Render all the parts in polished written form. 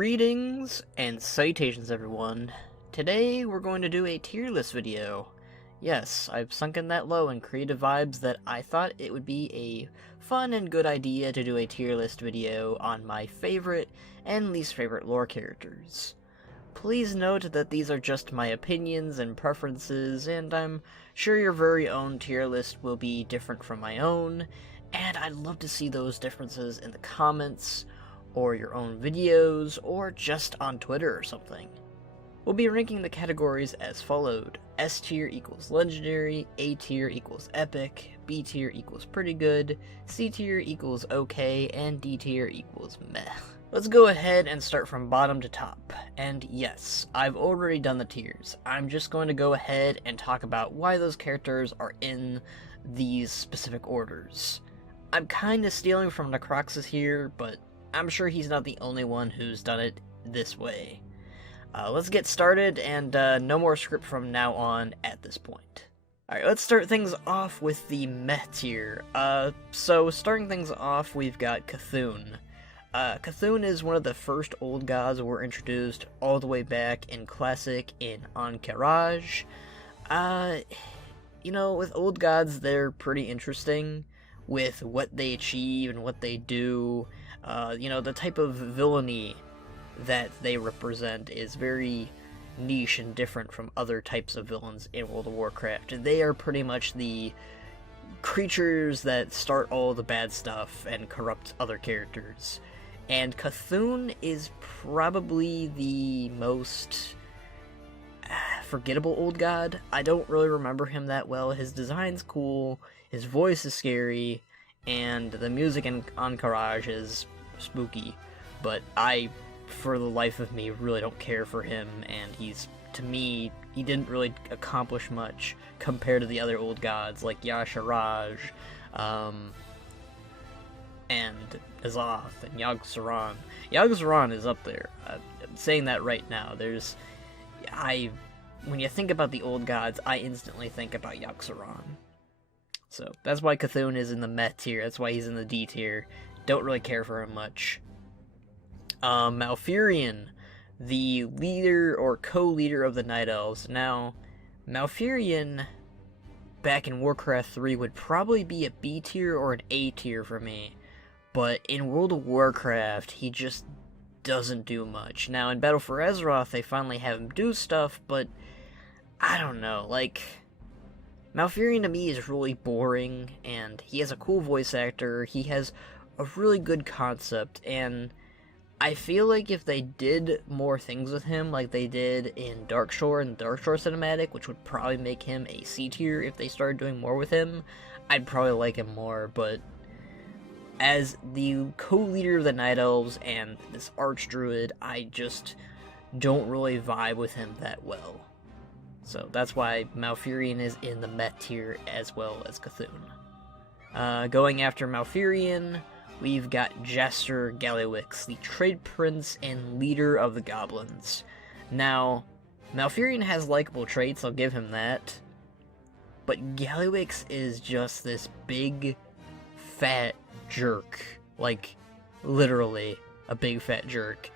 Greetings and salutations, everyone. Today we're going to do a tier list video. Yes, I've sunken that low in creative vibes that I thought it would be a fun and good idea to do a tier list video on my favorite and least favorite lore characters. Please note that these are just my opinions and preferences, and I'm sure your very own tier list will be different from my own, and I'd love to see those differences in the comments, or your own videos, or just on Twitter or something. We'll be ranking the categories as followed. S tier equals legendary, A tier equals epic, B tier equals pretty good, C tier equals okay, and D tier equals meh. Let's go ahead and start from bottom to top. And yes, I've already done the tiers. I'm just going to go ahead and talk about why those characters are in these specific orders. I'm kinda stealing from Crassus here, but I'm sure he's not the only one who's done it this way. Let's get started, and no more script from now on at this point. Alright, let's start things off with the meh tier. So starting things off, we've got Cthulhu. Cthulhu is one of the first old gods that were introduced all the way back in Classic in Encourage. You know, with old gods, they're pretty interesting with what they achieve and what they do. You know, the type of villainy that they represent is very niche and different from other types of villains in World of Warcraft. They are pretty much the creatures that start all the bad stuff and corrupt other characters. And Cthulhu is probably the most forgettable old god. I don't really remember him that well. His design's cool, his voice is scary, and the music in Encourage is spooky, but I, for the life of me, really don't care for him, and to me, he didn't really accomplish much compared to the other old gods like Yasharaj, and Azoth, and Yogg-Saron. Yogg-Saron is up there. I'm saying that right now. When you think about the old gods, I instantly think about Yogg-Saron. So, that's why Cthulhu is in the meh tier, that's why he's in the D tier. Don't really care for him much. Malfurion, the leader or co-leader of the Night Elves. Now, Malfurion, back in Warcraft 3, would probably be a B tier or an A tier for me. But in World of Warcraft, he just doesn't do much. Now, in Battle for Azeroth, they finally have him do stuff, but I don't know, like, Malfurion to me is really boring, and he has a cool voice actor, he has a really good concept, and I feel like if they did more things with him like they did in Darkshore and Darkshore Cinematic, which would probably make him a C tier if they started doing more with him, I'd probably like him more, but as the co-leader of the Night Elves and this Archdruid, I just don't really vibe with him that well. So that's why Malfurion is in the meh tier as well as Cthulhu. Going after Malfurion, we've got Jester Gallywix, the trade prince and leader of the goblins. Now, Malfurion has likable traits, I'll give him that, but Gallywix is just this big, fat jerk. Like, literally, a big fat jerk.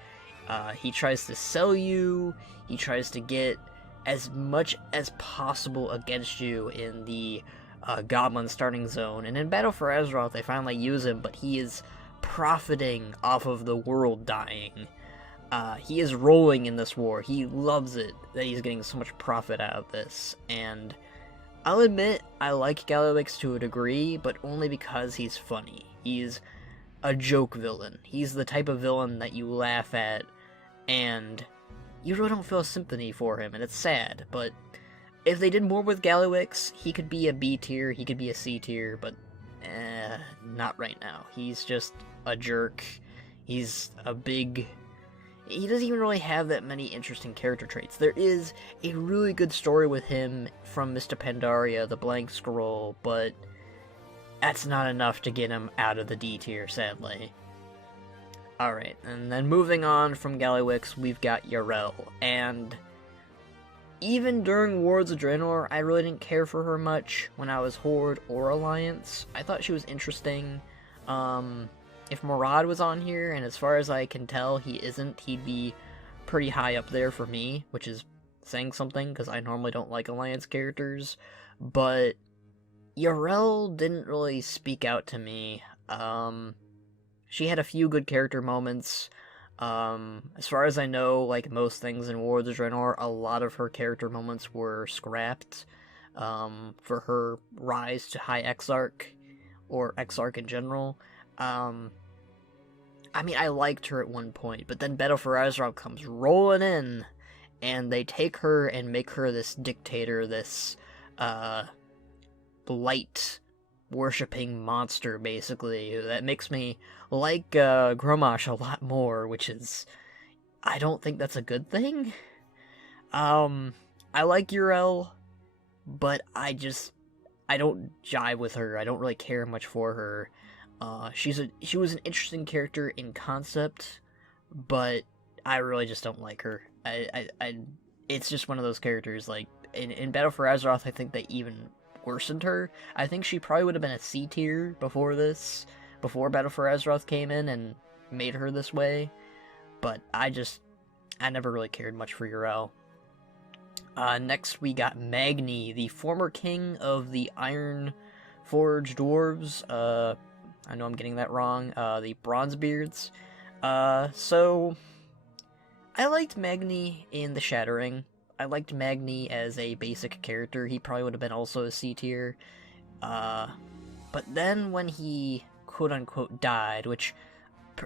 He tries to sell you, he tries to get as much as possible against you in the Goblin starting zone, and in Battle for Azeroth they finally use him, but he is profiting off of the world dying. He is rolling in this war. He loves it that he's getting so much profit out of this, and I'll admit I like Gallywix to a degree, but only because he's funny. He's a joke villain. He's the type of villain that you laugh at, and you really don't feel sympathy for him, and it's sad, but if they did more with Gallywix, he could be a B tier, he could be a C tier, but not right now. He's just a jerk. He's a big... He doesn't even really have that many interesting character traits. There is a really good story with him from Mr. Pandaria, the Blank Scroll, but that's not enough to get him out of the D tier, sadly. Alright, and then moving on from Gallywix, we've got Yarel, and even during Wards of Draenor, I really didn't care for her much when I was Horde or Alliance. I thought she was interesting. if Murad was on here, and as far as I can tell, he isn't, he'd be pretty high up there for me, which is saying something, because I normally don't like Alliance characters, but Yrel didn't really speak out to me. She had a few good character moments. As far as I know, like most things in War of the Draenor, a lot of her character moments were scrapped, for her rise to High Exarch, or Exarch in general. I mean, I liked her at one point, but then Battle for Azeroth comes rolling in, and they take her and make her this dictator, this, light worshipping monster, basically, that makes me like Grommash a lot more, which is, I don't think that's a good thing. I like Yrel, but I don't jive with her. I don't really care much for her. She was an interesting character in concept, but I really just don't like her. It's just one of those characters, like, in Battle for Azeroth, I think they even worsened her. I think she probably would have been a C tier before Battle for Azeroth came in and made her this way, but I never really cared much for Yrel. Next we got Magni, the former king of the Iron Forge Dwarves. I know I'm getting that wrong. The Bronzebeards. So I liked Magni in the Shattering. I liked Magni as a basic character. He probably would have been also a C tier. But then when he quote-unquote died, which,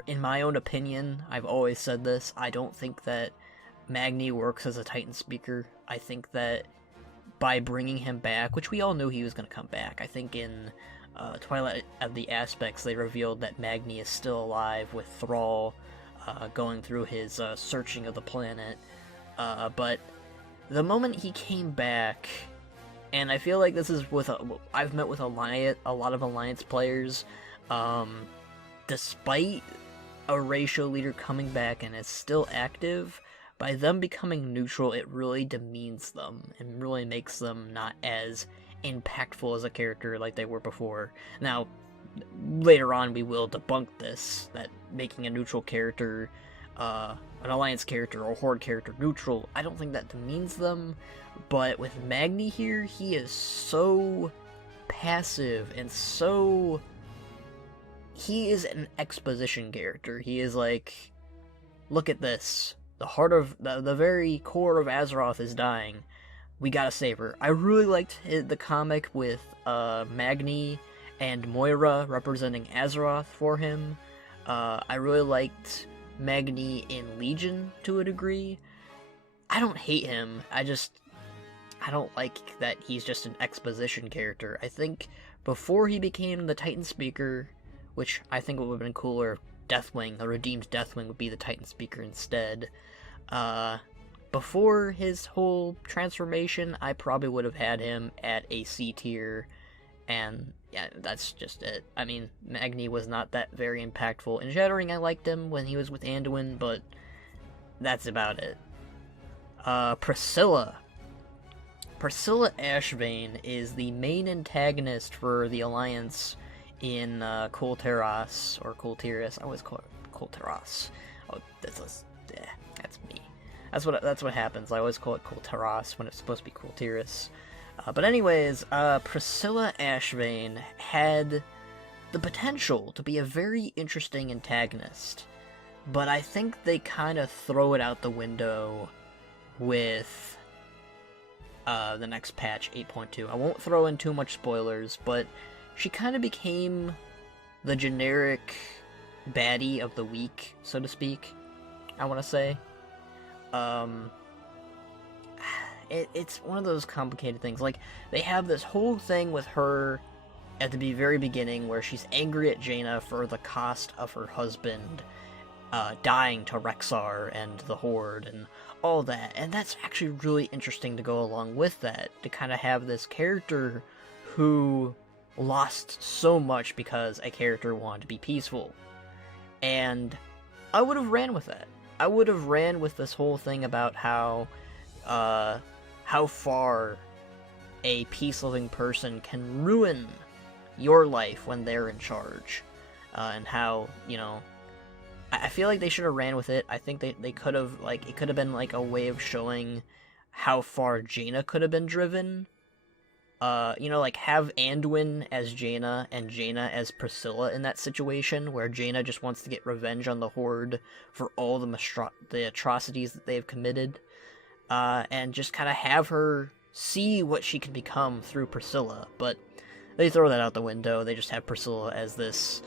in my own opinion, I've always said this, I don't think that Magni works as a Titan Speaker. I think that by bringing him back, which we all knew he was going to come back, I think in Twilight of the Aspects they revealed that Magni is still alive with Thrall going through his searching of the planet. But the moment he came back, and I feel like this is I've met with a lot of Alliance players, despite a ratio leader coming back and is still active, by them becoming neutral, it really demeans them and really makes them not as impactful as a character like they were before. Now, later on we will debunk this, that making a neutral character, an Alliance character or Horde character neutral, I don't think that demeans them, but with Magni here, he is so passive and so... he is an exposition character. He is like, look at this. The heart of the very core of Azeroth is dying. We gotta save her. I really liked the comic with Magni and Moira representing Azeroth for him. I really liked Magni in Legion to a degree. I don't hate him. I don't like that he's just an exposition character. I think before he became the Titan Speaker, which I think would have been cooler, Deathwing, a redeemed Deathwing would be the Titan Speaker instead. Before his whole transformation, I probably would have had him at a C tier, and yeah, that's just it. I mean, Magni was not that very impactful. In Shattering, I liked him when he was with Anduin, but that's about it. Priscilla. Priscilla Ashvane is the main antagonist for the Alliance in Kul Tiras, or Kul Tiras. I always call it Kul Tiras. Oh, that's me. That's what happens. I always call it Kul Tiras when it's supposed to be Kul Tiras. But anyways, Priscilla Ashvane had the potential to be a very interesting antagonist, but I think they kind of throw it out the window with the next patch, 8.2. I won't throw in too much spoilers, but she kind of became the generic baddie of the week, so to speak, I want to say. It's one of those complicated things. Like, they have this whole thing with her at the very beginning where she's angry at Jaina for the cost of her husband dying to Rexxar and the Horde and all that. And that's actually really interesting to go along with that, to kind of have this character who lost so much because a character wanted to be peaceful. And I would have ran with that. I would have ran with this whole thing about how far a peace-loving person can ruin your life when they're in charge. and how, I feel like they should have ran with it. I think they could have, like, it could have been, like, a way of showing how far Jaina could have been driven. Like, have Anduin as Jaina and Jaina as Priscilla in that situation, where Jaina just wants to get revenge on the Horde for all the atrocities that they've committed, and just kind of have her see what she can become through Priscilla. But they throw that out the window. They just have Priscilla as this,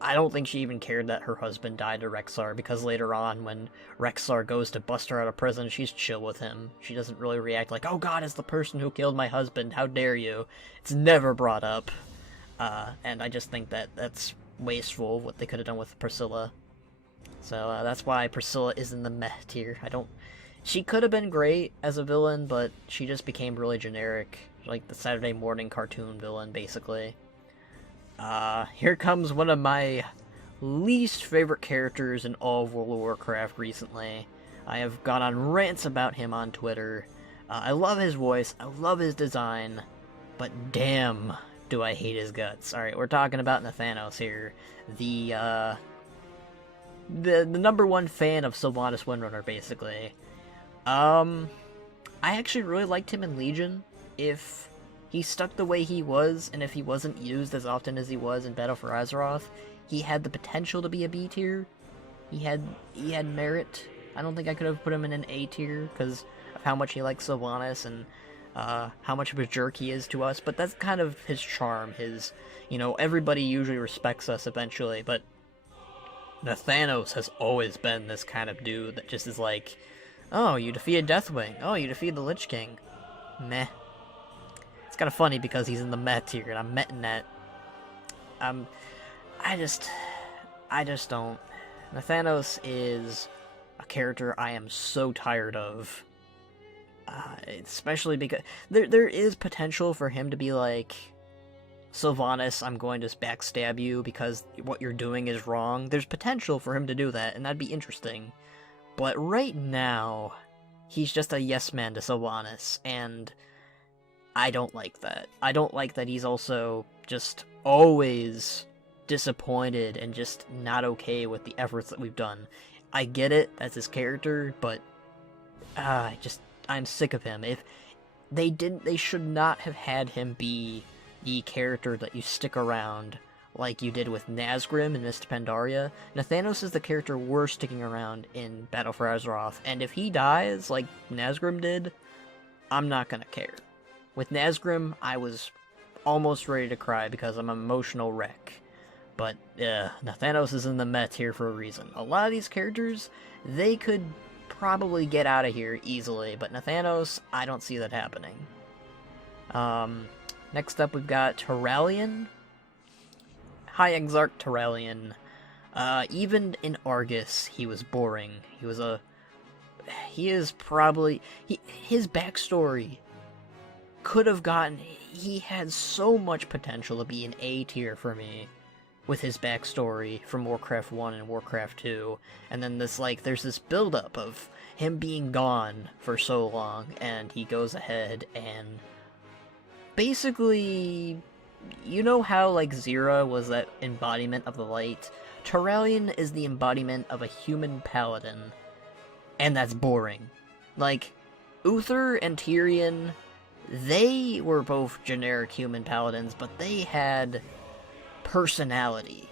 I don't think she even cared that her husband died to Rexxar, because later on, when Rexxar goes to bust her out of prison, she's chill with him. She doesn't really react like, oh god, it's the person who killed my husband, how dare you. It's never brought up. And I just think that that's wasteful, what they could have done with Priscilla. So that's why Priscilla is in the meh tier. She could have been great as a villain, but she just became really generic. Like the Saturday morning cartoon villain, basically. Here comes one of my least favorite characters in all of World of Warcraft recently. I have gone on rants about him on Twitter. I love his voice, I love his design, but damn, do I hate his guts. Alright, we're talking about Nathanos here. The number one fan of Sylvanas Windrunner, basically. I actually really liked him in Legion. If he stuck the way he was, and if he wasn't used as often as he was in Battle for Azeroth, he had the potential to be a B tier. He had merit. I don't think I could have put him in an A tier because of how much he likes Sylvanas and how much of a jerk he is to us, but that's kind of his charm. Everybody usually respects us eventually, but Nathanos has always been this kind of dude that just is like, oh, you defeated Deathwing. Oh, you defeated the Lich King. Meh. It's kind of funny because he's in the meh tier, and I'm metting that. I just don't. Nathanos is a character I am so tired of. Especially because there is potential for him to be like, Sylvanas, I'm going to backstab you because what you're doing is wrong. There's potential for him to do that, and that'd be interesting. But right now, he's just a yes man to Sylvanas, and I don't like that. I don't like that he's also just always disappointed and just not okay with the efforts that we've done. I get it, that's his character, but I'm sick of him. If they should not have had him be the character that you stick around like you did with Nazgrim in Mist Pandaria. Nathanos is the character we're sticking around in Battle for Azeroth, and if he dies like Nazgrim did, I'm not gonna care. With Nazgrim, I was almost ready to cry because I'm an emotional wreck. But, Nathanos is in the meh tier for a reason. A lot of these characters, they could probably get out of here easily, but Nathanos, I don't see that happening. Next up we've got Turalyon. High Exarch Turalyon. Even in Argus, he was boring. His backstory could have gotten, he had so much potential to be an A tier for me with his backstory from Warcraft 1 and Warcraft 2, and then there's this buildup of him being gone for so long, and he goes ahead and basically, you know how, Xera was that embodiment of the light? Turalyon is the embodiment of a human paladin, and that's boring. Uther and Tyrion, they were both generic human paladins, but they had personality.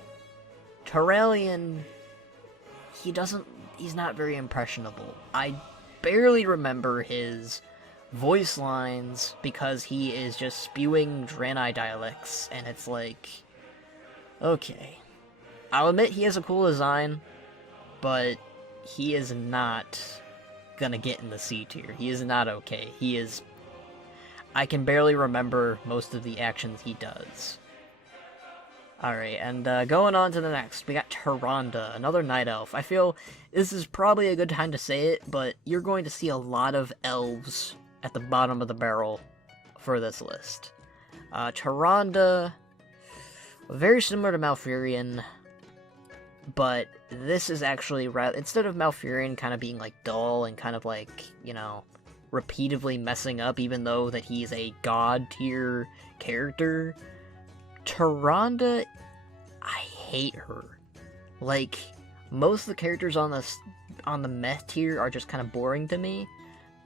Turalyon, he's not very impressionable. I barely remember his voice lines because he is just spewing Draenei dialects, and it's like, okay. I'll admit he has a cool design, but he is not gonna get in the C tier. He is not okay. I can barely remember most of the actions he does. Alright, and going on to the next, we got Tyrande, another Night Elf. I feel this is probably a good time to say it, but you're going to see a lot of elves at the bottom of the barrel for this list. Tyrande, very similar to Malfurion, but this is actually, instead of Malfurion kind of being dull and kind of repeatedly messing up, even though that he's a god tier character, Tyrande I hate her. Like, most of the characters on the meh tier are just kind of boring to me,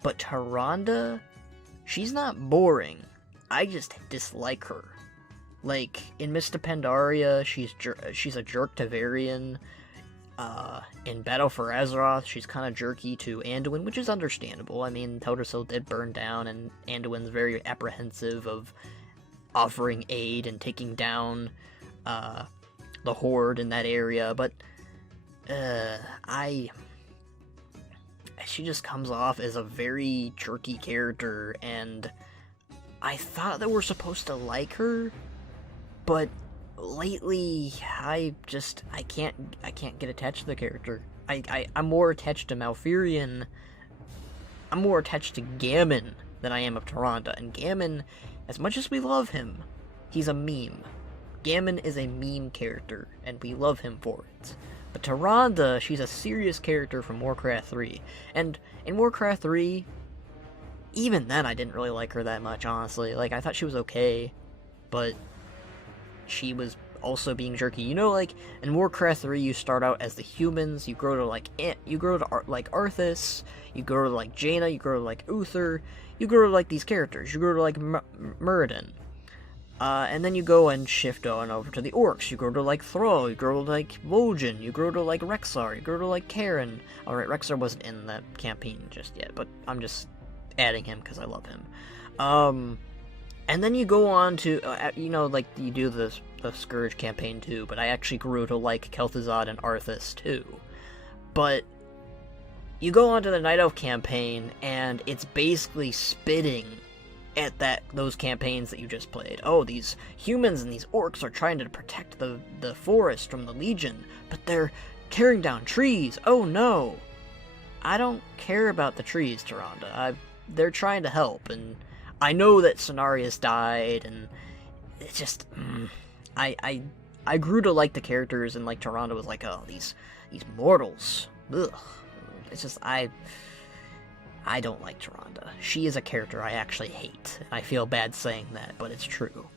but Tyrande, she's not boring. I just dislike her. Like, in Mr. Pandaria, she's a jerk to Varian. In Battle for Azeroth, she's kind of jerky to Anduin, which is understandable. I mean, Teldrassil did burn down, and Anduin's very apprehensive of offering aid and taking down the Horde in that area, but she just comes off as a very jerky character, and I thought that we're supposed to like her, but lately I can't get attached to the character. I'm more attached to Malfurion. I'm more attached to Gammon than I am of Tyrande, and Gammon, as much as we love him, he's a meme. Gammon is a meme character, and we love him for it. But Tyrande, she's a serious character from Warcraft 3. And in Warcraft 3, even then I didn't really like her that much, honestly. Like, I thought she was okay, but she was also being jerky. You know, like, in Warcraft 3, you start out as the humans, you grow to, like, Arthas, you grow to, like, Jaina, you grow to, like, Uther, you grow to, like, these characters. You grow to, like, Muradin. And then you go and shift on over to the orcs. You grow to, like, Thrall, you grow to, like, Vol'jin, you grow to, like, Rexxar, you grow to, like, Karen. Alright, Rexxar wasn't in that campaign just yet, but I'm just adding him because I love him. And then you go on to, you know, like, you do the Scourge campaign too, but I actually grew to like Kel'Thuzad and Arthas too. But you go on to the Night Elf campaign, and it's basically spitting at those campaigns that you just played. Oh, these humans and these orcs are trying to protect the forest from the Legion, but they're tearing down trees. Oh no! I don't care about the trees, Tyrande. They're trying to help, and I know that Cinereous died, and it's just... I grew to like the characters, and like Tyrande was like, oh, these mortals. Ugh. It's just, I don't like Tyrande. She is a character I actually hate. I feel bad saying that, but it's true.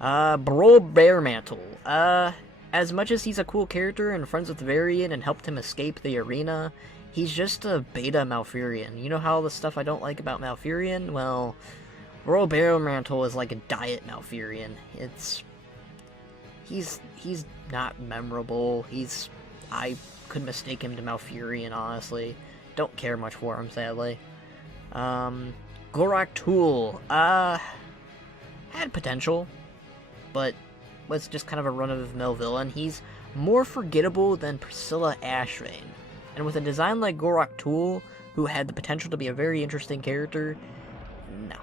Brol Bearmantle. As much as he's a cool character and friends with Varian and helped him escape the arena, he's just a beta Malfurion. You know how the stuff I don't like about Malfurion? Well, Brol Bearmantle is like a diet Malfurion. He's not memorable. I could mistake him to Malfurion, honestly. Don't care much for him, sadly. Gorak Tool, had potential, but was just kind of a run-of-the-mill villain. He's more forgettable than Priscilla Ashvane. And with a design like Gorak Tool, who had the potential to be a very interesting character, no.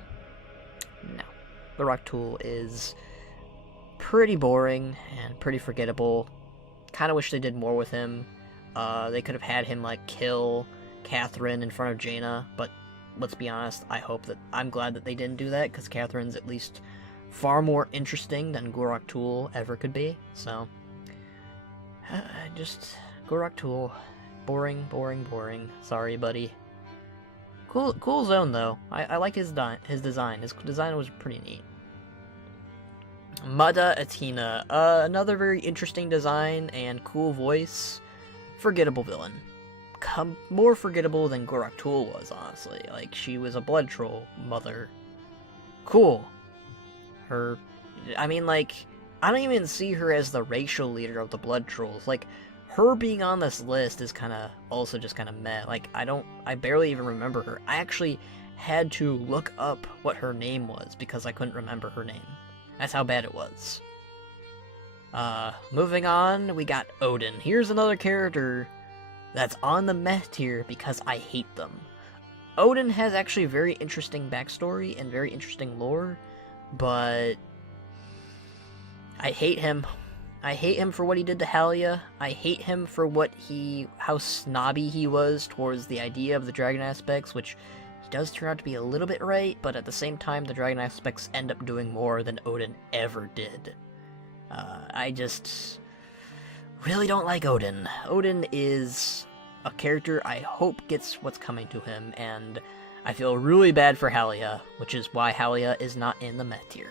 Gorak Tool is pretty boring and pretty forgettable. Kind of wish they did more with him. They could have had him, like, kill Catherine in front of Jaina, but let's be honest, I'm glad that they didn't do that, because Catherine's at least far more interesting than Gorak Tool ever could be, so... just... Gorak Tool. Boring. Sorry, buddy. Cool zone, though. I liked his design. His design was pretty neat. Mada Atina. Another very interesting design and cool voice. Forgettable villain. More forgettable than Gorak Tool was, honestly. Like, she was a blood troll mother. Cool. I mean, like, I don't even see her as the racial leader of the blood trolls. Like, her being on this list is also just kind of meh. Like, I barely even remember her. I actually had to look up what her name was because I couldn't remember her name. That's how bad it was. Moving on, we got Odin. Here's another character that's on the meh tier because I hate them. Odin has actually a very interesting backstory and very interesting lore, but I hate him. I hate him for what he did to Halia. I hate him for how snobby he was towards the idea of the dragon aspects, which he does turn out to be a little bit right, but at the same time, the dragon aspects end up doing more than Odin ever did. I just really don't like Odin. Odin is a character I hope gets what's coming to him, and I feel really bad for Halia, which is why Halia is not in the meh tier.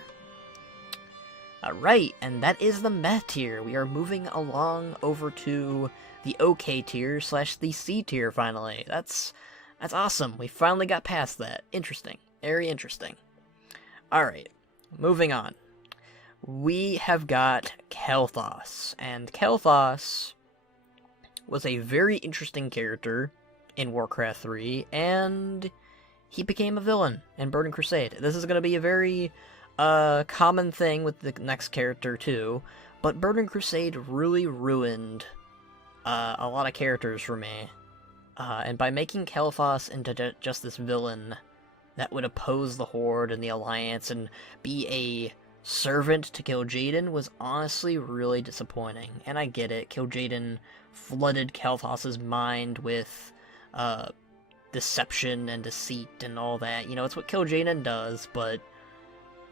Right, and that is the meh tier. We are moving along over to the OK tier slash the C tier finally. That's awesome. We finally got past that. Interesting. Very interesting. Alright, moving on. We have got Kael'thas, and Kael'thas was a very interesting character in Warcraft 3, and he became a villain in Burning Crusade. This is going to be a very common thing with the next character too, but Burning Crusade really ruined a lot of characters for me. And by making Kael'thas into just this villain that would oppose the Horde and the Alliance and be a servant to Kil Jaeden was honestly really disappointing. And I get it, Kil Jaeden flooded Kael'thas' mind with deception and deceit and all that. You know, it's what Kil Jaeden does, but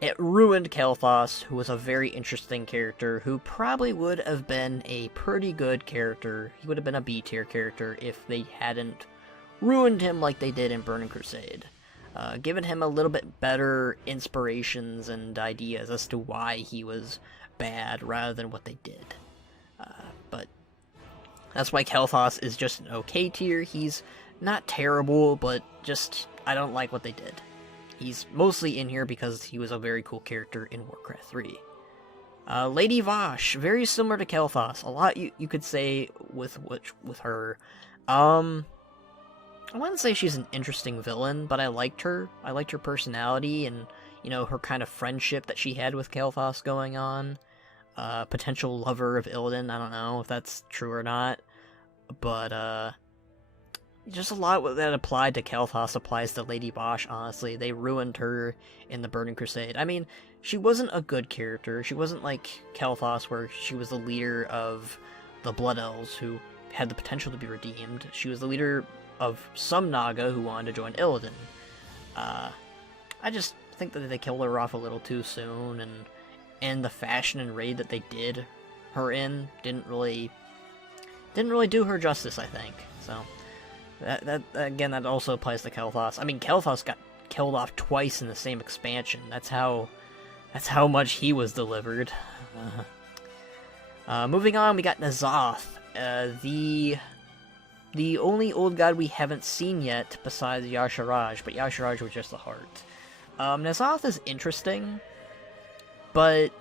it ruined Kael'thas, who was a very interesting character, who probably would have been a pretty good character. He would have been a B-tier character if they hadn't ruined him like they did in Burning Crusade. Given him a little bit better inspirations and ideas as to why he was bad rather than what they did. But that's why Kael'thas is just an okay tier. He's not terrible, but just, I don't like what they did. He's mostly in here because he was a very cool character in Warcraft 3. Lady Vash, very similar to Kael'thas. A lot you could say with her. I wouldn't say she's an interesting villain, but I liked her. I liked her personality and, you know, her kind of friendship that she had with Kael'thas going on. Potential lover of Illidan, I don't know if that's true or not. But, just a lot that applied to Kael'thas applies to Lady Vash, honestly. They ruined her in the Burning Crusade. I mean, she wasn't a good character. She wasn't like Kael'thas, where she was the leader of the Blood Elves, who had the potential to be redeemed. She was the leader of some Naga who wanted to join Illidan. I just think that they killed her off a little too soon, and the fashion and raid that they did her in didn't really do her justice, I think. So that again, that also applies to Kael'thas. I mean, Kael'thas got killed off twice in the same expansion. That's how much he was delivered. Moving on, we got N'Zoth, the only old god we haven't seen yet besides Y'Shaarj, but Y'Shaarj was just the heart. N'Zoth is interesting, but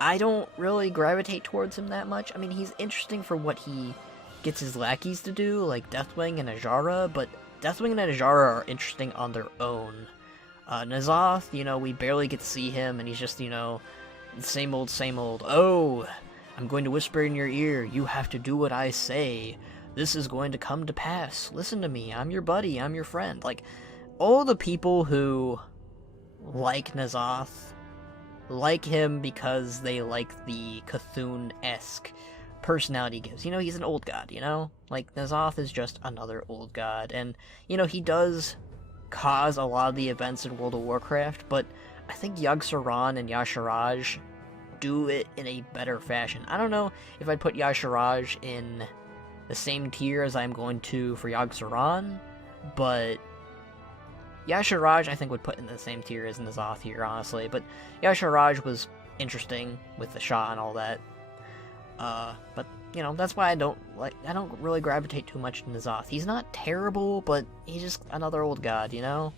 I don't really gravitate towards him that much. I mean, he's interesting for what he gets his lackeys to do, like Deathwing and Azshara, but Deathwing and Azshara are interesting on their own. N'Zoth, you know, we barely get to see him, and he's just, you know, same old, oh, I'm going to whisper in your ear, you have to do what I say. This is going to come to pass. Listen to me, I'm your buddy, I'm your friend. Like, all the people who like N'Zoth like him because they like the Cthulhu-esque personality he gives. You know, he's an old god, you know? Like, N'Zoth is just another old god, and, you know, he does cause a lot of the events in World of Warcraft, but I think Yogg-Saron and Y'Shaarj do it in a better fashion. I don't know if I'd put Y'Shaarj in the same tier as I'm going to for Yogg-Saron, but Y'Shaarj I think would put in the same tier as N'Zoth here, honestly. But Y'Shaarj was interesting with the Shaw and all that. But you know, that's why I don't really gravitate too much to N'Zoth. He's not terrible, but he's just another old god, you know?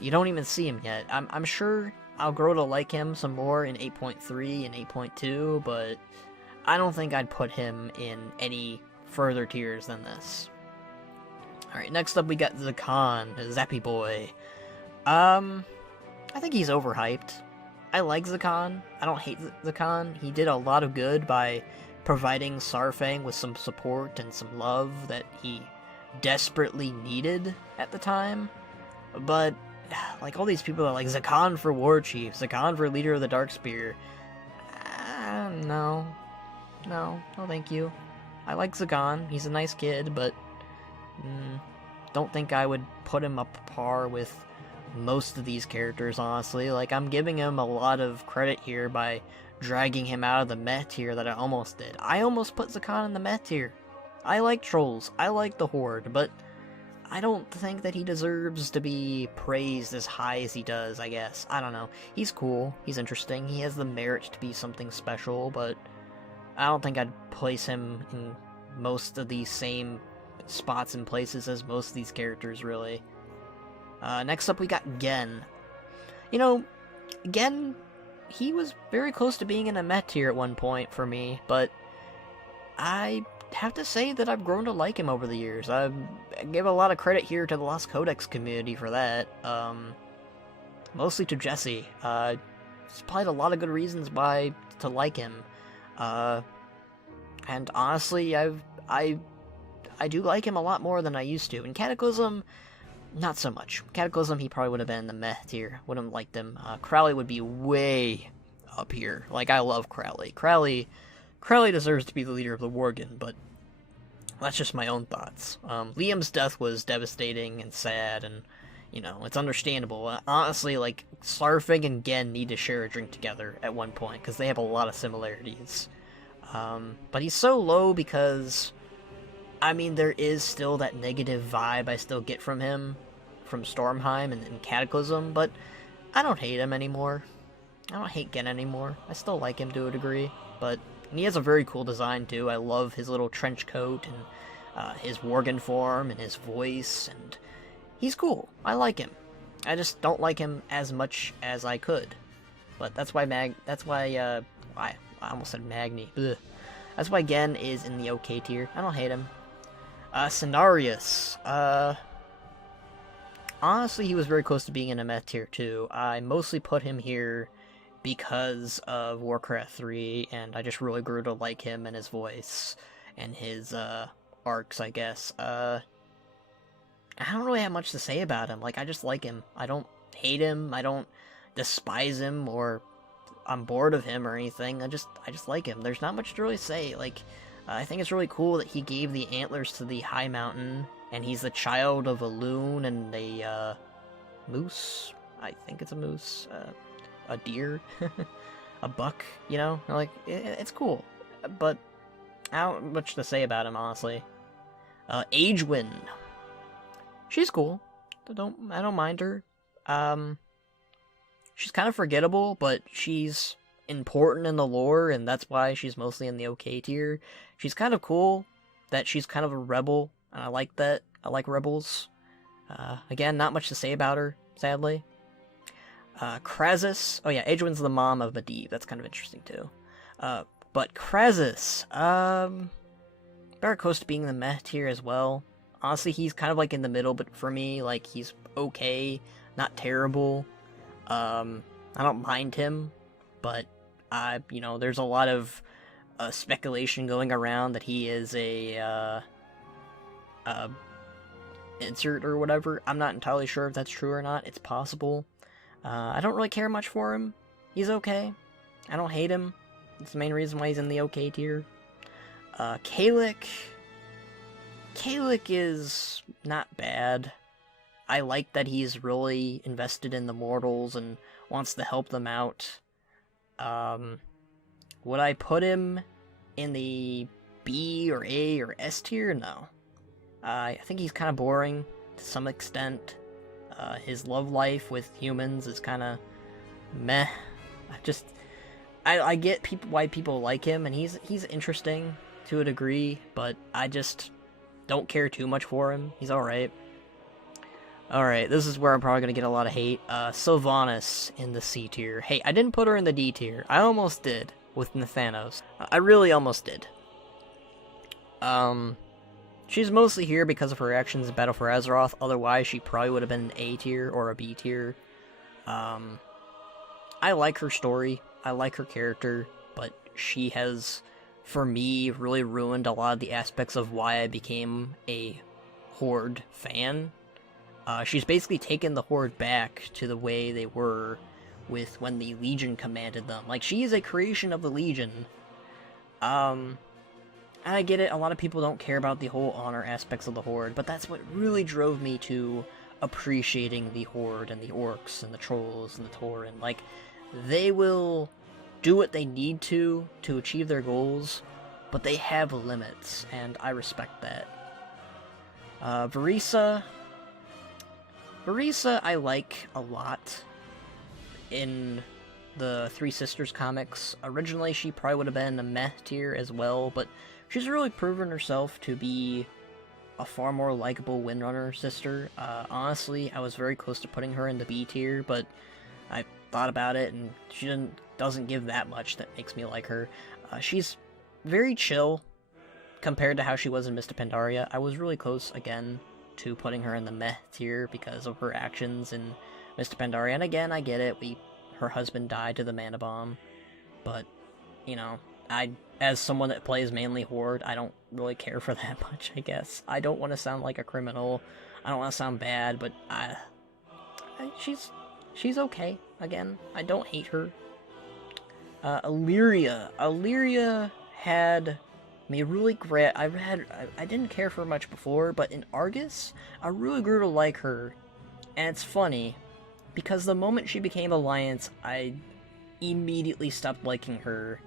You don't even see him yet. I'm sure I'll grow to like him some more in 8.3 and 8.2, but I don't think I'd put him in any further tiers than this. Alright, next up we got Zakan, Zappy Boy. I think he's overhyped. I like Zakan. I don't hate Zakan. He did a lot of good by providing Saurfang with some support and some love that he desperately needed at the time. But, like, all these people are like, Zakan for War Chief, Zakan for Leader of the Darkspear. No, thank you. I like Zakan. He's a nice kid, but don't think I would put him up par with most of these characters, honestly. Like, I'm giving him a lot of credit here by dragging him out of the meh tier that I almost did. I almost put Zakan in the meh tier. I like trolls, I like the Horde, but I don't think that he deserves to be praised as high as he does, I guess. I don't know. He's cool. He's interesting. He has the merit to be something special, but I don't think I'd place him in most of the same spots and places as most of these characters, really. Next up, we got Gen. You know, Gen, he was very close to being in a Met tier at one point for me, but I have to say that I've grown to like him over the years. I give a lot of credit here to the Lost Codex community for that. Mostly to Jesse. He's probably a lot of good reasons why to like him. And honestly, I do like him a lot more than I used to. In Cataclysm, not so much. Cataclysm, he probably would have been in the meh tier. Wouldn't have liked him. Crowley would be way up here. Like, I love Crowley. Crowley deserves to be the leader of the Worgen, but that's just my own thoughts. Liam's death was devastating and sad, and, you know, it's understandable. Honestly, like, Starfig and Gen need to share a drink together at one point, because they have a lot of similarities. But he's so low because, I mean, there is still that negative vibe I still get from him, from Stormheim and Cataclysm, but I don't hate him anymore. I don't hate Gen anymore. I still like him to a degree, but he has a very cool design too. I love his little trench coat and his Worgen form and his voice, and he's cool. I like him. I just don't like him as much as I could. But that's why I almost said Magni. Ugh. That's why Gen is in the okay tier. I don't hate him. Cinereous. Honestly, he was very close to being in a meh tier too. I mostly put him here because of Warcraft 3, and I just really grew to like him and his voice and his arcs, I guess. I don't really have much to say about him. Like, I just like him. I don't hate him. I don't despise him, or I'm bored of him or anything. I just like him. There's not much to really say. Like, I think it's really cool that he gave the antlers to the High Mountain, and he's the child of a loon and a moose. I think it's a moose. A deer, a buck, you know? Like, it's cool. But I don't have much to say about him, honestly. Aegwynn. She's cool. I don't mind her. She's kind of forgettable, but she's important in the lore, and that's why she's mostly in the okay tier. She's kind of cool that she's kind of a rebel, and I like that. I like rebels. Again, not much to say about her, sadly. Crassus. Oh yeah, Aegwynn's the mom of Medivh. That's kind of interesting too. But Crassus, very close to being in the meh tier as well. Honestly, he's kind of like in the middle, but for me, like, he's okay, not terrible. I don't mind him, but you know, there's a lot of speculation going around that he is a insert or whatever. I'm not entirely sure if that's true or not. It's possible. I don't really care much for him. He's okay. I don't hate him. That's the main reason why he's in the okay tier. Kalik. Kalik is not bad. I like that he's really invested in the mortals and wants to help them out. Would I put him in the B or A or S tier? No. I think he's kind of boring to some extent. His love life with humans is kind of meh. I get why people like him, and he's interesting to a degree, but I just don't care too much for him. He's alright. Alright, this is where I'm probably going to get a lot of hate. Sylvanas in the C tier. Hey, I didn't put her in the D tier. I almost did with Nathanos. I really almost did. She's mostly here because of her actions in Battle for Azeroth. Otherwise, she probably would have been an A tier or a B tier. I like her story. I like her character, but she has, for me, really ruined a lot of the aspects of why I became a Horde fan. She's basically taken the Horde back to the way they were with when the Legion commanded them. Like, she is a creation of the Legion. I get it, a lot of people don't care about the whole honor aspects of the Horde, but that's what really drove me to appreciating the Horde and the Orcs and the Trolls and the Tauren. Like, they will do what they need to achieve their goals, but they have limits, and I respect that. Parisa Parisa I like a lot in the Three Sisters comics. Originally, she probably would have been a meh tier as well, but she's really proven herself to be a far more likable Windrunner sister. Honestly, I was very close to putting her in the B tier, but I thought about it, and she doesn't give that much that makes me like her. She's very chill compared to how she was in Mr. Pandaria. I was really close, again, to putting her in the meh tier because of her actions in Mr. Pandaria. And again, I get it, her husband died to the mana bomb, but, you know, as someone that plays mainly Horde, I don't really care for that much, I guess. I don't want to sound like a criminal, I don't want to sound bad, but she's okay, again. I don't hate her. Illyria. Illyria had me really great. I didn't care for her much before, but in Argus, I really grew to like her. And it's funny, because the moment she became Alliance, I immediately stopped liking her.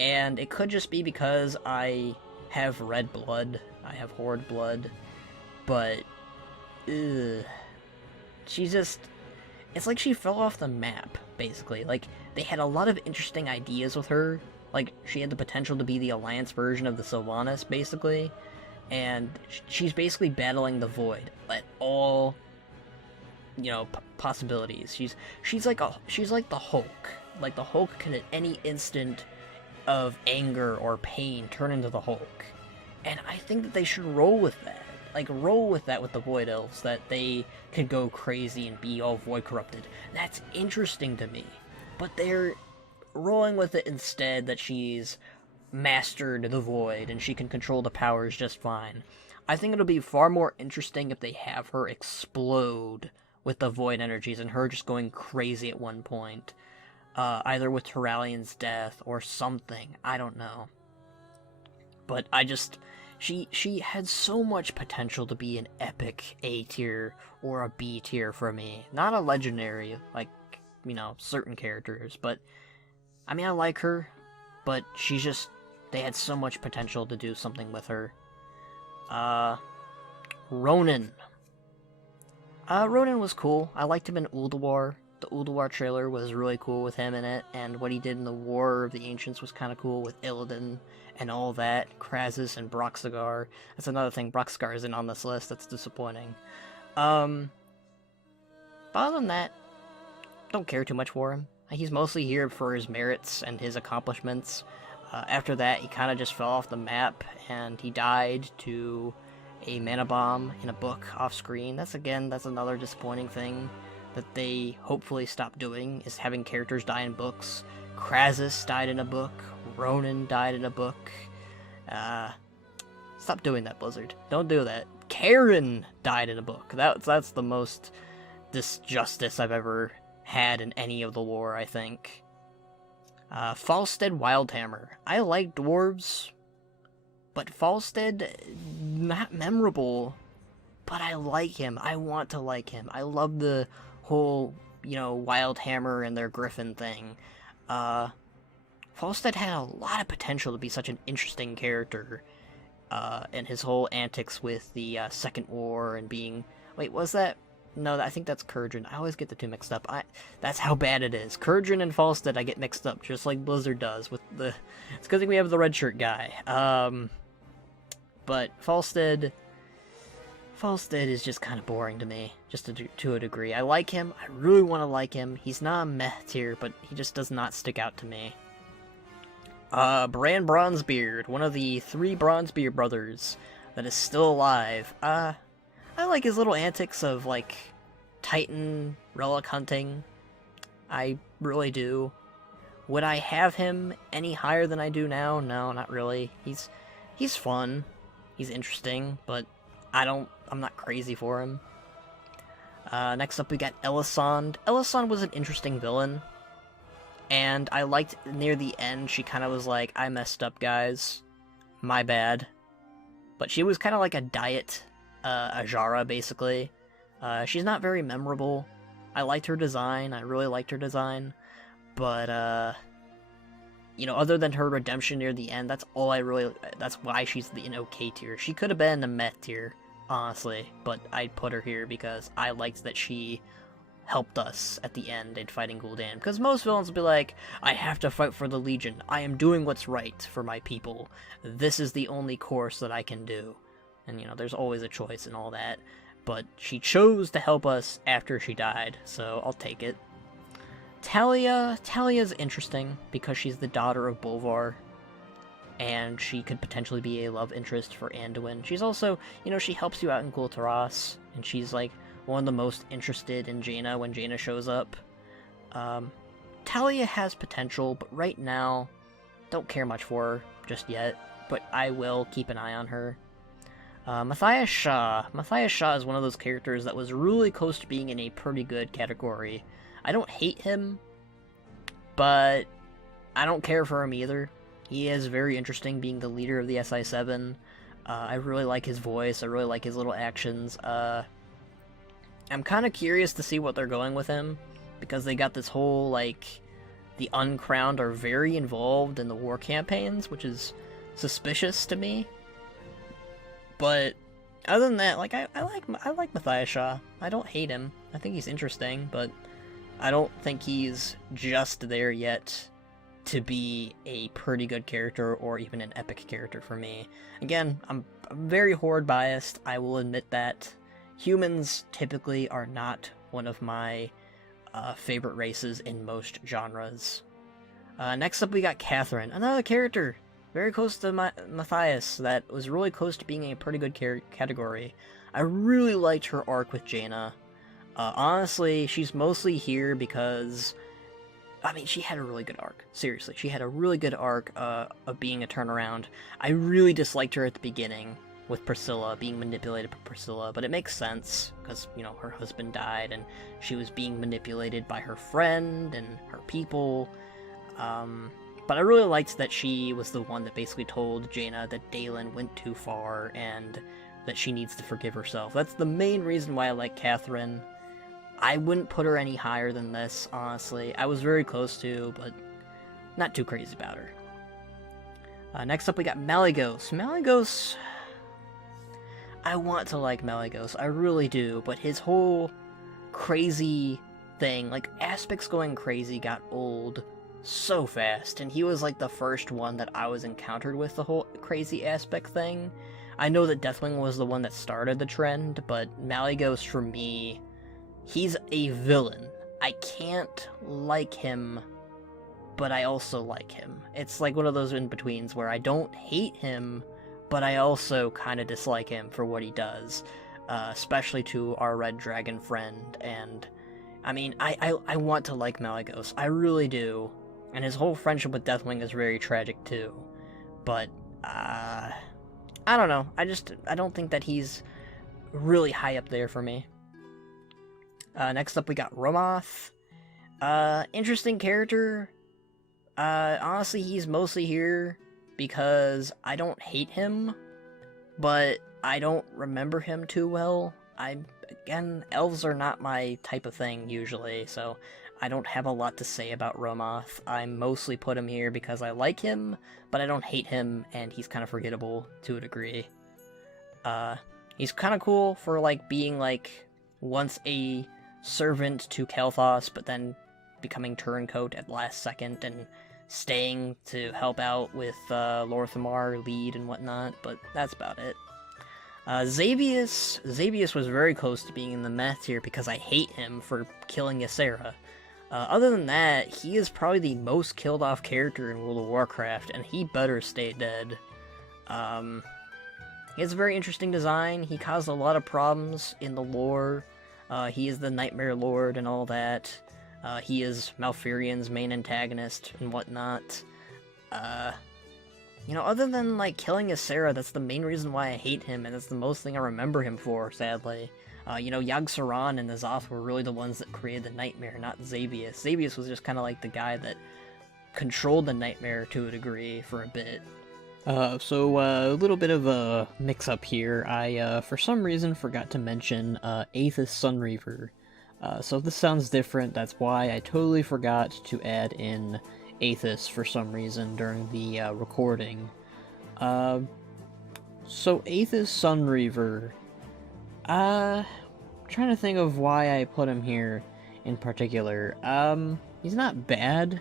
And it could just be because I have red blood, I have Horde blood, but, she just, it's like she fell off the map, basically. Like, they had a lot of interesting ideas with her. Like, she had the potential to be the Alliance version of the Sylvanas, basically. And she's basically battling the Void at all, you know, possibilities. She's like the Hulk. Like, the Hulk can at any instant of anger or pain turn into the Hulk. And I think that they should roll with that. Like, roll with that with the Void Elves, that they could go crazy and be all Void corrupted. That's interesting to me. But they're rolling with it instead that she's mastered the Void and she can control the powers just fine. I think it'll be far more interesting if they have her explode with the Void energies and her just going crazy at one point. Either with Turalian's death or something. I don't know. But she had so much potential to be an epic A tier or a B tier for me. Not a legendary, like, you know, certain characters, but I mean, I like her, but they had so much potential to do something with her. Ronin. Ronin was cool. I liked him in Ulduar. The Ulduar trailer was really cool with him in it, and what he did in the War of the Ancients was kind of cool with Illidan and all that. Crassus and Broxagar. That's another thing, Broxagar isn't on this list, that's disappointing. But other than that, don't care too much for him. He's mostly here for his merits and his accomplishments. After that, he kind of just fell off the map, and he died to a mana bomb in a book off-screen. That's another disappointing thing that they hopefully stop doing, is having characters die in books. Crassus died in a book. Ronin died in a book. Stop doing that, Blizzard. Don't do that. Karen died in a book. That's the most disjustice I've ever had in any of the lore, I think. Falstead Wildhammer. I like dwarves, but Falstead, not memorable, but I like him. I want to like him. I love the whole, you know, Wildhammer and their griffin thing. Falstead had a lot of potential to be such an interesting character, and his whole antics with the Second War and being... Wait, was that... No, I think that's Kurgan. I always get the two mixed up. That's how bad it is. Kurgan and Falstead I get mixed up, just like Blizzard does with the... It's because we have the red shirt guy. But Falstead is just kind of boring to me, just to a degree. I like him. I really want to like him. He's not a meh tier, but he just does not stick out to me. Bran Bronzebeard, one of the 3 Bronzebeard brothers that is still alive. I like his little antics of, like, Titan relic hunting. I really do. Would I have him any higher than I do now? No, not really. He's fun. He's interesting, but I'm not crazy for him. Next up we got Elisande. Elisande was an interesting villain. And I liked, near the end, she kind of was like, I messed up, guys. My bad. But she was kind of like a diet Ajara, basically. She's not very memorable. I liked her design. I really liked her design. But, you know, other than her redemption near the end, that's why she's in OK tier. She could have been a meh tier, honestly, but I put her here because I liked that she helped us at the end in fighting Gul'dan. Because most villains will be like, I have to fight for the Legion. I am doing what's right for my people. This is the only course that I can do. And, you know, there's always a choice and all that. But she chose to help us after she died, so I'll take it. Talia's interesting because she's the daughter of Bovar, and she could potentially be a love interest for Anduin. She's also, you know, she helps you out in Gul'Taras, and she's like one of the most interested in Jaina when Jaina shows up. Talia has potential, but right now, don't care much for her just yet, but I will keep an eye on her. Matthias Shaw. Matthias Shaw is one of those characters that was really close to being in a pretty good category. I don't hate him, but I don't care for him either. He is very interesting being the leader of the SI7. I really like his voice, I really like his little actions. I'm kind of curious to see what they're going with him, because they got this whole, like, the Uncrowned are very involved in the war campaigns, which is suspicious to me. But other than that, like, I like Matthias Shaw. I don't hate him. I think he's interesting, but I don't think he's just there yet to be a pretty good character or even an epic character for me. Again, I'm very Horde biased, I will admit that. Humans typically are not one of my favorite races in most genres. Next up we got Catherine, another character very close to Matthias that was really close to being a pretty good category. I really liked her arc with Jaina. Honestly, she's mostly here because, I mean, she had a really good arc. Seriously, she had a really good arc of being a turnaround. I really disliked her at the beginning with Priscilla, being manipulated by Priscilla, but it makes sense because, you know, her husband died and she was being manipulated by her friend and her people. But I really liked that she was the one that basically told Jaina that Dalen went too far and that she needs to forgive herself. That's the main reason why I like Catherine. I wouldn't put her any higher than this, honestly. I was very close to, but not too crazy about her. Next up we got Malygos. Malygos, I want to like Malygos, I really do, but his whole crazy thing, like, aspects going crazy got old so fast, and he was like the first one that I was encountered with the whole crazy aspect thing. I know that Deathwing was the one that started the trend, but Malygos, for me, he's a villain. I can't like him, but I also like him. It's like one of those in-betweens where I don't hate him, but I also kind of dislike him for what he does, especially to our red dragon friend. And I mean, I want to like Malygos, I really do, and his whole friendship with Deathwing is very tragic too. But I don't know, I don't think that he's really high up there for me. Next up we got Romoth. Interesting character. Honestly, he's mostly here because I don't hate him, but I don't remember him too well. Again, elves are not my type of thing usually, so I don't have a lot to say about Romoth. I mostly put him here because I like him, but I don't hate him, and he's kind of forgettable to a degree. He's kind of cool for, like, being, like, once a servant to Kael'thas, but then becoming turncoat at last second, and staying to help out with Lor'themar, lead, and whatnot, but that's about it. Xavius was very close to being in the meh tier because I hate him for killing Ysera. Other than that, he is probably the most killed off character in World of Warcraft, and he better stay dead. He has a very interesting design. He caused a lot of problems in the lore. He is the Nightmare Lord and all that. He is Malfurion's main antagonist and whatnot. You know, other than, like, killing Ysera, that's the main reason why I hate him, and that's the most thing I remember him for, sadly. You know, Yogg-Saron and N'Zoth were really the ones that created the Nightmare, not Xavius. Xavius was just kind of like the guy that controlled the Nightmare to a degree for a bit. So a little bit of a mix-up here. I, for some reason, forgot to mention Aethys Sunreaver. So if this sounds different, that's why I totally forgot to add in Aethys for some reason during the recording. So Aethys Sunreaver, Trying to think of why I put him here in particular. He's not bad,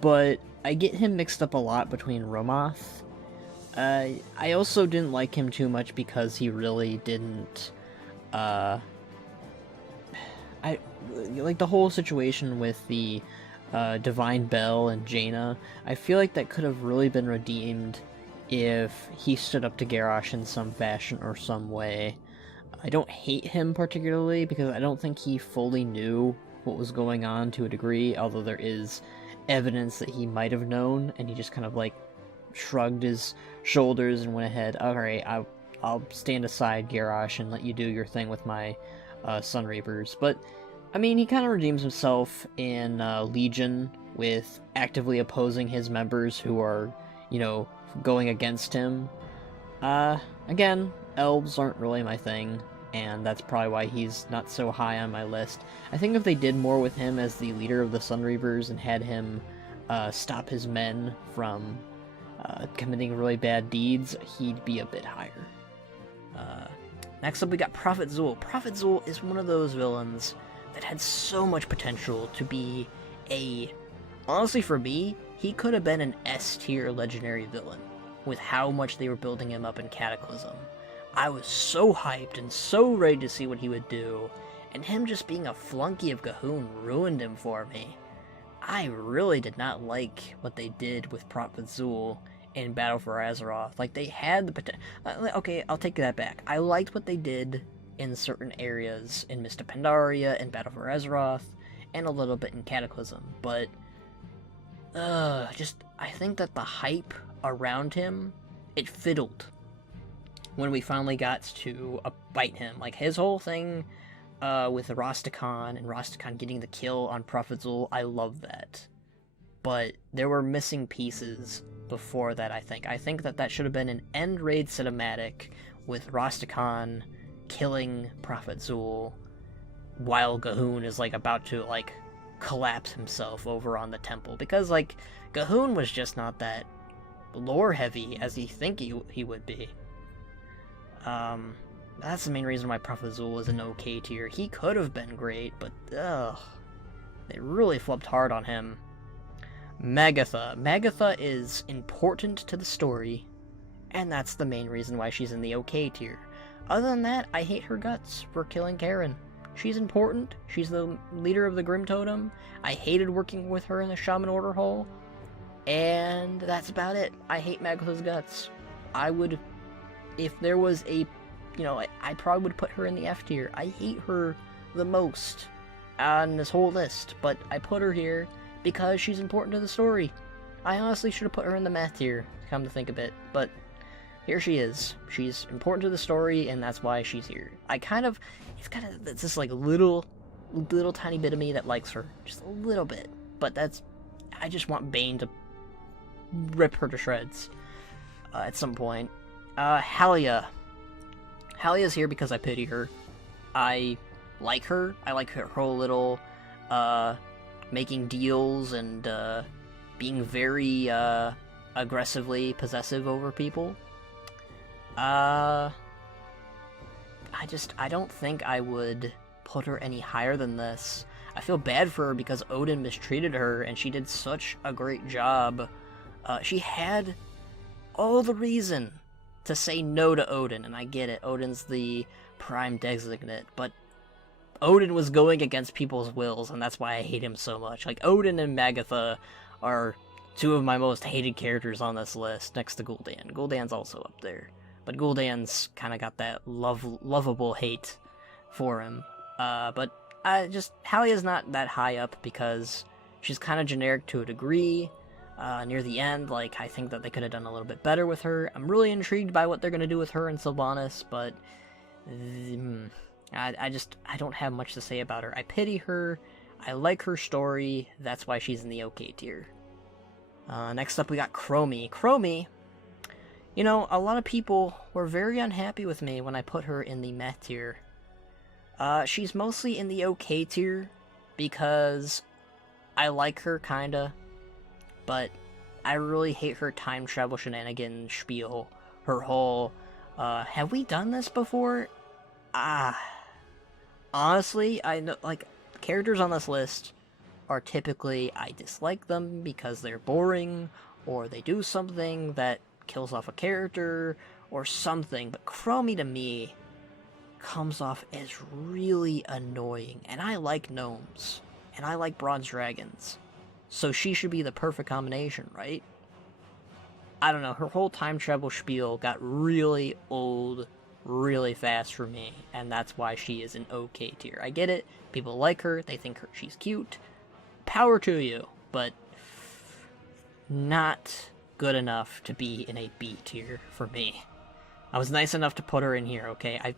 but I get him mixed up a lot between Romoth. I also didn't like him too much because he really didn't, I like the whole situation with the Divine Bell and Jaina. I feel like that could have really been redeemed if he stood up to Garrosh in some fashion or some way. I don't hate him particularly because I don't think he fully knew what was going on to a degree, although there is evidence that he might have known, and he just kind of like shrugged his shoulders and went ahead, alright, I'll stand aside, Garrosh, and let you do your thing with my Sun Reapers. But I mean, he kind of redeems himself in Legion with actively opposing his members who are, you know, going against him. Again, elves aren't really my thing, and that's probably why he's not so high on my list. I think if they did more with him as the leader of the Sun Reapers and had him stop his men from committing really bad deeds, he'd be a bit higher. Next up, we got Prophet Zul. Prophet Zul is one of those villains that had so much potential to be a... Honestly, for me, he could have been an S-tier legendary villain with how much they were building him up in Cataclysm. I was so hyped and so ready to see what he would do, and him just being a flunky of Ga'Hoon ruined him for me. I really did not like what they did with Prophet Zul in Battle for Azeroth. Like, they had the potential... okay, I'll take that back. I liked what they did in certain areas in Mist of Pandaria and Battle for Azeroth, and a little bit in Cataclysm, but... I think that the hype around him, it fiddled when we finally got to bite him. Like, his whole thing with Rastakhan and Rastakhan getting the kill on Prophet Zul, I love that. But there were missing pieces before that, I think. I think that that should have been an end raid cinematic with Rastakhan killing Prophet Zul while Ga'Hoon is, like, about to, like, collapse himself over on the temple. Because, like, Ga'Hoon was just not that lore-heavy as you think he would be. That's the main reason why Prophet Zul was an okay tier. He could have been great, but, they really flipped hard on him. Magatha. Magatha is important to the story, and that's the main reason why she's in the okay tier. Other than that, I hate her guts for killing Karen. She's important. She's the leader of the Grim Totem. I hated working with her in the Shaman Order Hall. And that's about it. I hate Magatha's guts. I would... If there was a... You know, I probably would put her in the F tier. I hate her the most on this whole list. But I put her here because she's important to the story. I honestly should have put her in the math tier, come to think of it. But here she is. She's important to the story, and that's why she's here. It's this like little tiny bit of me that likes her. Just a little bit. But I just want Bane to rip her to shreds at some point. Halia. Halia's here because I pity her. I like her. I like her whole little making deals and being very aggressively possessive over people. I don't think I would put her any higher than this. I feel bad for her because Odin mistreated her, and she did such a great job. She had all the reason to say no to Odin, and I get it. Odin's the prime designate, but Odin was going against people's wills, and that's why I hate him so much. Like, Odin and Magatha are two of my most hated characters on this list, next to Gul'dan. Gul'dan's also up there. But Gul'dan's kind of got that lovable hate for him. But Halia's not that high up because she's kind of generic to a degree. Near the end, like, I think that they could have done a little bit better with her. I'm really intrigued by what they're going to do with her and Sylvanas, but I don't have much to say about her. I pity her. I like her story. That's why she's in the okay tier. Next up, we got Chromie. Chromie, you know, a lot of people were very unhappy with me when I put her in the meh tier. She's mostly in the okay tier because I like her, kinda, but I really hate her time travel shenanigan spiel. Her whole, have we done this before? Honestly, I know, like, characters on this list are typically, I dislike them because they're boring, or they do something that kills off a character, or something, but Chromie to me comes off as really annoying, and I like gnomes, and I like bronze dragons, so she should be the perfect combination, right? I don't know, her whole time travel spiel got really old really fast for me, and that's why she is an okay tier. I get it, people like her, they think she's cute, power to you, but not good enough to be in a B tier for me. I was nice enough to put her in here, okay?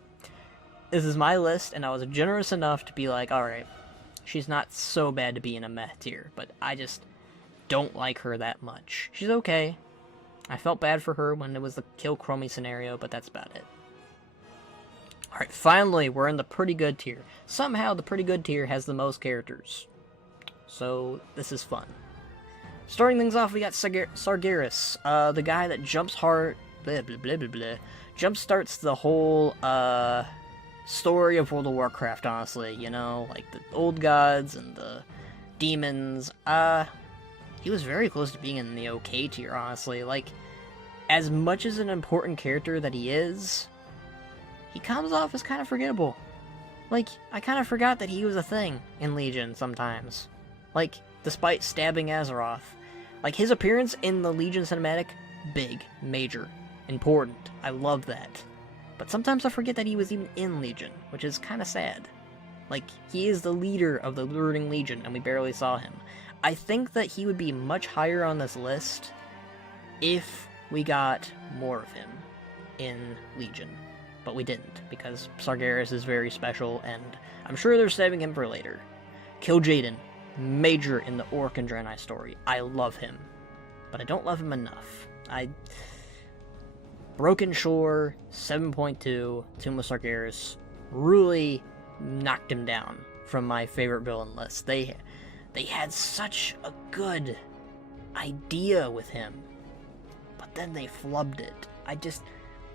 This is my list, and I was generous enough to be like, alright, she's not so bad to be in a meh tier, but I just don't like her that much. She's okay. I felt bad for her when it was the kill Chromie scenario, but that's about it. Alright, finally, we're in the pretty good tier. Somehow, the pretty good tier has the most characters. So, this is fun. Starting things off, we got Sargeras, the guy that jumps hard, blah blah blah blah blah, jumpstarts the whole, story of World of Warcraft, honestly, you know, like the old gods and the demons. He was very close to being in the okay tier, honestly. Like, as much as an important character that he is, he comes off as kind of forgettable. Like, I kind of forgot that he was a thing in Legion sometimes. Like, despite stabbing Azeroth. Like, his appearance in the Legion cinematic, big, major, important. I love that. But sometimes I forget that he was even in Legion, which is kind of sad. Like, he is the leader of the Lording Legion, and we barely saw him. I think that he would be much higher on this list if we got more of him in Legion. But we didn't, because Sargeras is very special, and I'm sure they're saving him for later. Kil Jaeden, major in the Orc and Draenei story. I love him, but I don't love him enough. Broken Shore, 7.2, Tomb of Sargeras, really knocked him down from my favorite villain list. They had such a good idea with him, but then they flubbed it.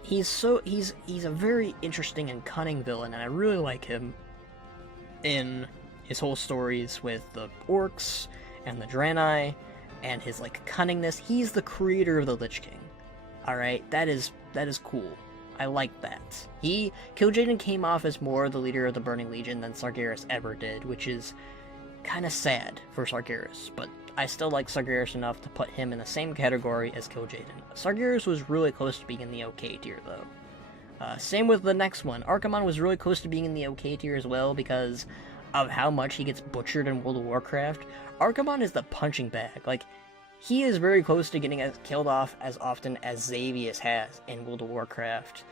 He's a very interesting and cunning villain, and I really like him in his whole stories with the orcs and the Draenei and his like cunningness. He's the creator of the Lich King. Alright, that is cool. I like that. Kil Jaeden came off as more the leader of the Burning Legion than Sargeras ever did, which is kind of sad for Sargeras, but I still like Sargeras enough to put him in the same category as Kil Jaeden. Sargeras was really close to being in the okay tier, though. Same with the next one. Archimonde was really close to being in the okay tier as well because of how much he gets butchered in World of Warcraft. Archimonde is the punching bag. Like, he is very close to getting killed off as often as Xavius has in World of Warcraft.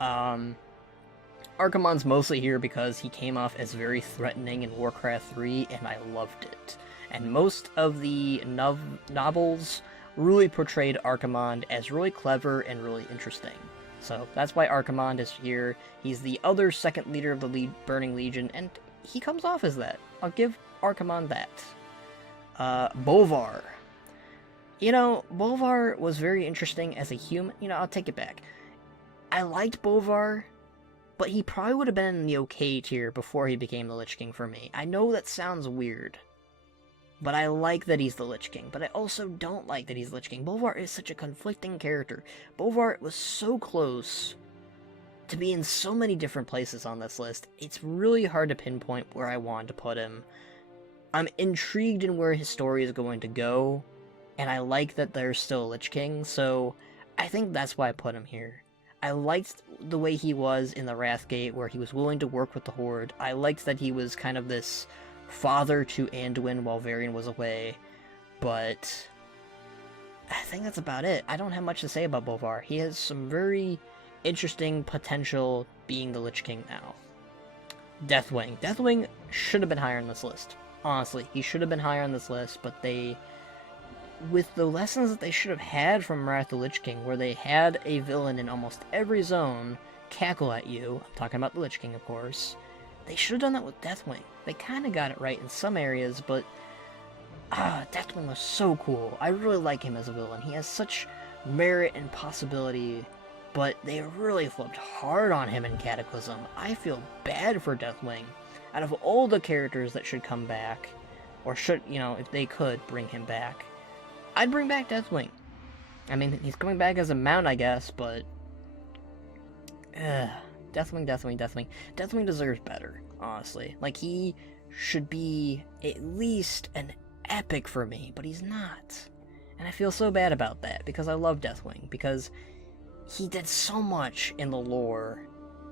Archimonde's mostly here because he came off as very threatening in Warcraft 3, and I loved it. And most of the novels really portrayed Archimonde as really clever and really interesting. So that's why Archimonde is here. He's the other second leader of the Burning Legion, and he comes off as that. I'll give Archimonde that. Beauvoir. You know, Beauvoir was very interesting as a human. You know, I'll take it back. I liked Beauvoir, but he probably would have been in the okay tier before he became the Lich King for me. I know that sounds weird, but I like that he's the Lich King, but I also don't like that he's Lich King. Beauvoir is such a conflicting character. Beauvoir was so close to be in so many different places on this list. It's really hard to pinpoint where I want to put him. I'm intrigued in where his story is going to go, and I like that there's still a Lich King, so I think that's why I put him here. I liked the way he was in the Wrathgate, where he was willing to work with the Horde. I liked that he was kind of this father to Anduin while Varian was away, but I think that's about it. I don't have much to say about Bovar. He has some very interesting potential being the Lich King now. Deathwing. Deathwing should have been higher on this list. Honestly, he should have been higher on this list, but they, with the lessons that they should have had from Wrath of the Lich King, where they had a villain in almost every zone cackle at you, I'm talking about the Lich King, of course, they should have done that with Deathwing. They kind of got it right in some areas, but Deathwing was so cool. I really like him as a villain. He has such merit and possibility, but they really flipped hard on him in Cataclysm. I feel bad for Deathwing. Out of all the characters that should come back, or should, if they could bring him back, I'd bring back Deathwing. I mean, he's coming back as a mount, I guess, but... Deathwing. Deathwing deserves better, honestly. Like, he should be at least an epic for me, but he's not. And I feel so bad about that, because I love Deathwing, because he did so much in the lore.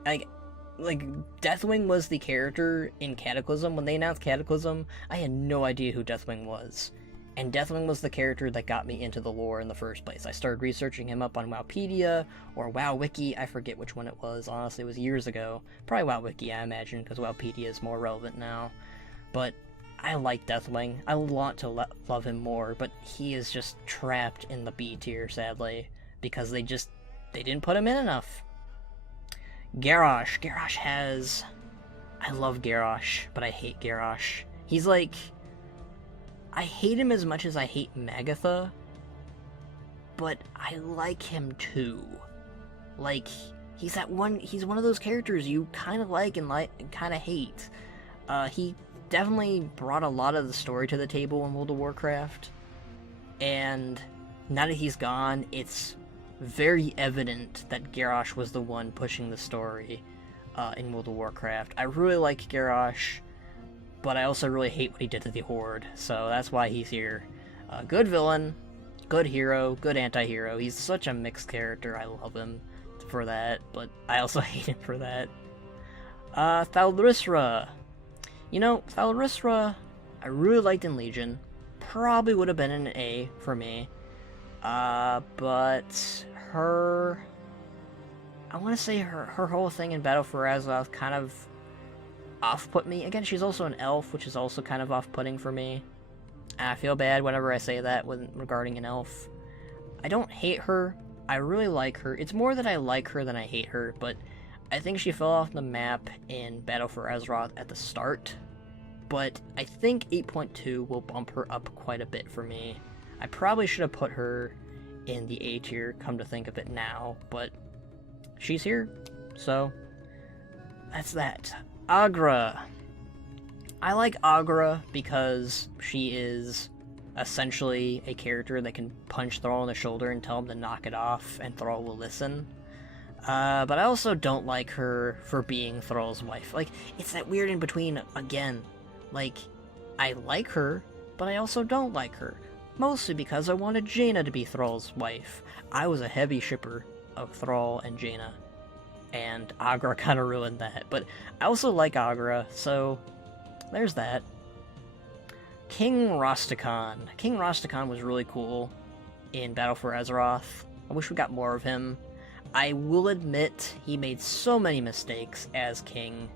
Like, Deathwing was the character in Cataclysm. When they announced Cataclysm, I had no idea who Deathwing was. And Deathwing was the character that got me into the lore in the first place. I started researching him up on Wowpedia, or WoWWiki, I forget which one it was, honestly, it was years ago. Probably WoWWiki, I imagine, because Wowpedia is more relevant now. But I like Deathwing. I want to love him more, but he is just trapped in the B tier, sadly, because they didn't put him in enough. Garrosh. Garrosh has... I love Garrosh, but I hate Garrosh. He's like... I hate him as much as I hate Magatha, but I like him too. Like, he's one of those characters you kind of like and kind of hate. He definitely brought a lot of the story to the table in World of Warcraft, and now that he's gone, it's very evident that Garrosh was the one pushing the story in World of Warcraft. I really like Garrosh, but I also really hate what he did to the Horde, so that's why he's here. Good villain, good hero, good anti-hero. He's such a mixed character. I love him for that, but I also hate him for that. Thalrisra. Thalrisra, I really liked in Legion. Probably would have been an A for me. But her... I want to say her whole thing in Battle for Azeroth kind of off-put me. Again, she's also an elf, which is also kind of off-putting for me. And I feel bad whenever I say that regarding an elf. I don't hate her. I really like her. It's more that I like her than I hate her, but I think she fell off the map in Battle for Azeroth at the start. But I think 8.2 will bump her up quite a bit for me. I probably should have put her in the A tier, come to think of it now, but she's here, so that's that. Agra. I like Agra because she is essentially a character that can punch Thrall in the shoulder and tell him to knock it off, and Thrall will listen. But I also don't like her for being Thrall's wife. Like, it's that weird in between again. Like, I like her, but I also don't like her. Mostly because I wanted Jaina to be Thrall's wife. I was a heavy shipper of Thrall and Jaina, and Agra kind of ruined that. But I also like Agra, so there's that. King Rastakhan. King Rastakhan was really cool in Battle for Azeroth. I wish we got more of him. I will admit he made so many mistakes as king,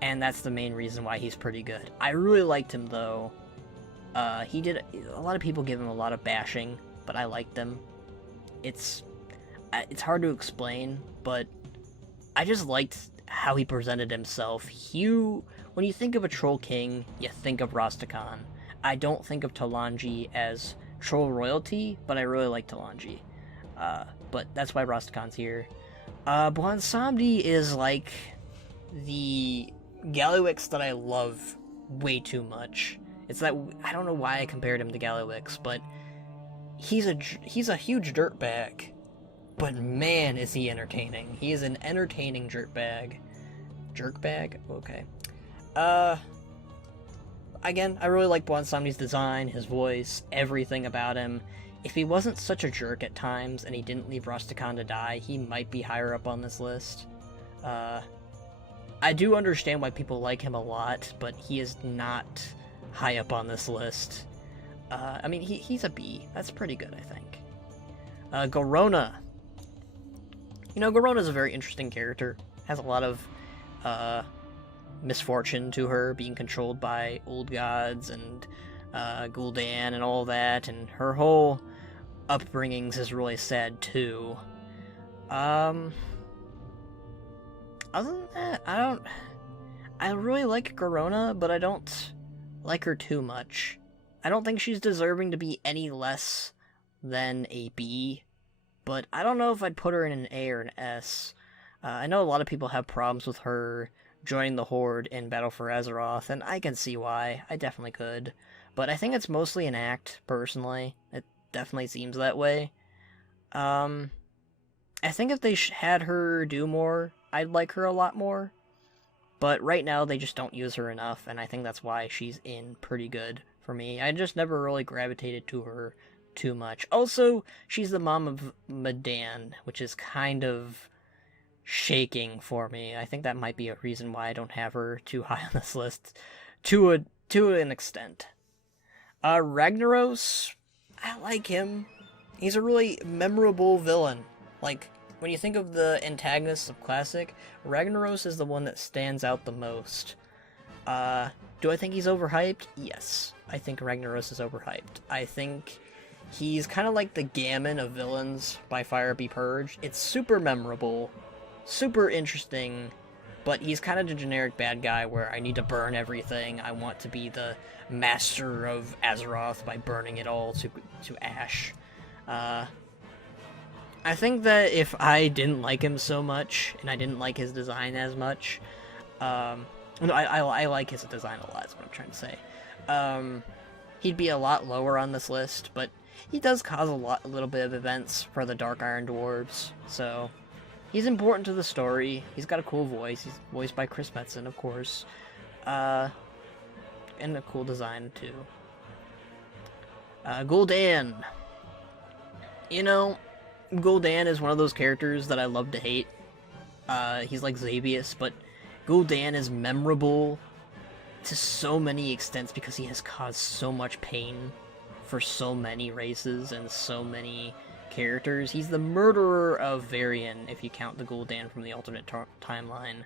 and that's the main reason why he's pretty good. I really liked him, though. A lot of people give him a lot of bashing, but I liked him. It's hard to explain, but I just liked how he presented himself. When you think of a troll king, you think of Rastakhan. I don't think of Talanji as troll royalty, but I really like Talanji. But that's why Rastakhan's here. Blansamdi is like the Gallywix that I love way too much. It's that, I don't know why I compared him to Gallywix, but he's a huge dirtbag. But man, is he entertaining. He is an entertaining jerkbag. Jerkbag? Okay. Again, I really like Blansamdi's design, his voice, everything about him. If he wasn't such a jerk at times, and he didn't leave Rastakhan to die, he might be higher up on this list. I do understand why people like him a lot, but he is not high up on this list. I mean, he's a B. That's pretty good, I think. Garona. Garona's a very interesting character. Has a lot of misfortune to her, being controlled by old gods and Gul'dan and all that, and her whole upbringings is really sad too. Other than that, I really like Garona, but I don't like her too much. I don't think she's deserving to be any less than a B. but I don't know if I'd put her in an A or an S. I know a lot of people have problems with her joining the Horde in Battle for Azeroth, and I can see why. I definitely could. But I think it's mostly an act, personally. It definitely seems that way. I think if they had her do more, I'd like her a lot more. But right now, they just don't use her enough, and I think that's why she's in pretty good for me. I just never really gravitated to her too much. Also, she's the mom of Medan, which is kind of shaking for me. I think that might be a reason why I don't have her too high on this list, to an extent. Regnerus, I like him. He's a really memorable villain. Like, when you think of the antagonists of Classic, Regnerus is the one that stands out the most. Do I think he's overhyped? Yes. I think Regnerus is overhyped. I think he's kind of like the Gammon of villains by Fire Be Purged. It's super memorable, super interesting, but he's kind of the generic bad guy where I need to burn everything. I want to be the master of Azeroth by burning it all to ash. I think that if I didn't like him so much, and I didn't like his design as much, I like his design a lot, is what I'm trying to say. He'd be a lot lower on this list, but he does cause a little bit of events for the Dark Iron Dwarves, so he's important to the story. He's got a cool voice. He's voiced by Chris Metzen, of course. And a cool design, too. Gul'dan. You know, Gul'dan is one of those characters that I love to hate. He's like Xavius, but Gul'dan is memorable to so many extents because he has caused so much pain for so many races and so many characters. He's the murderer of Varian, if you count the Gul'dan from the alternate timeline.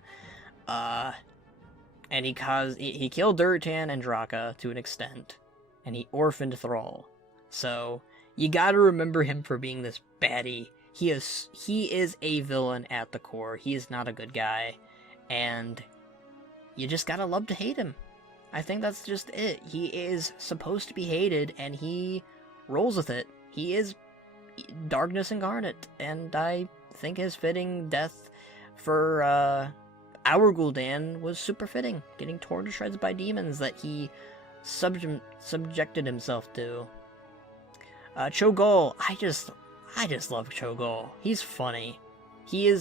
And he killed Durotan and Draka to an extent, and he orphaned Thrall. So you gotta remember him for being this baddie. He is a villain at the core. He is not a good guy, and you just gotta love to hate him. I think that's just it. He is supposed to be hated, and he rolls with it. He is darkness incarnate, and I think his fitting death for our Gul'dan was super fitting, getting torn to shreds by demons that he subjected himself to. Cho'Gall, I just love Cho'Gall. He's funny. He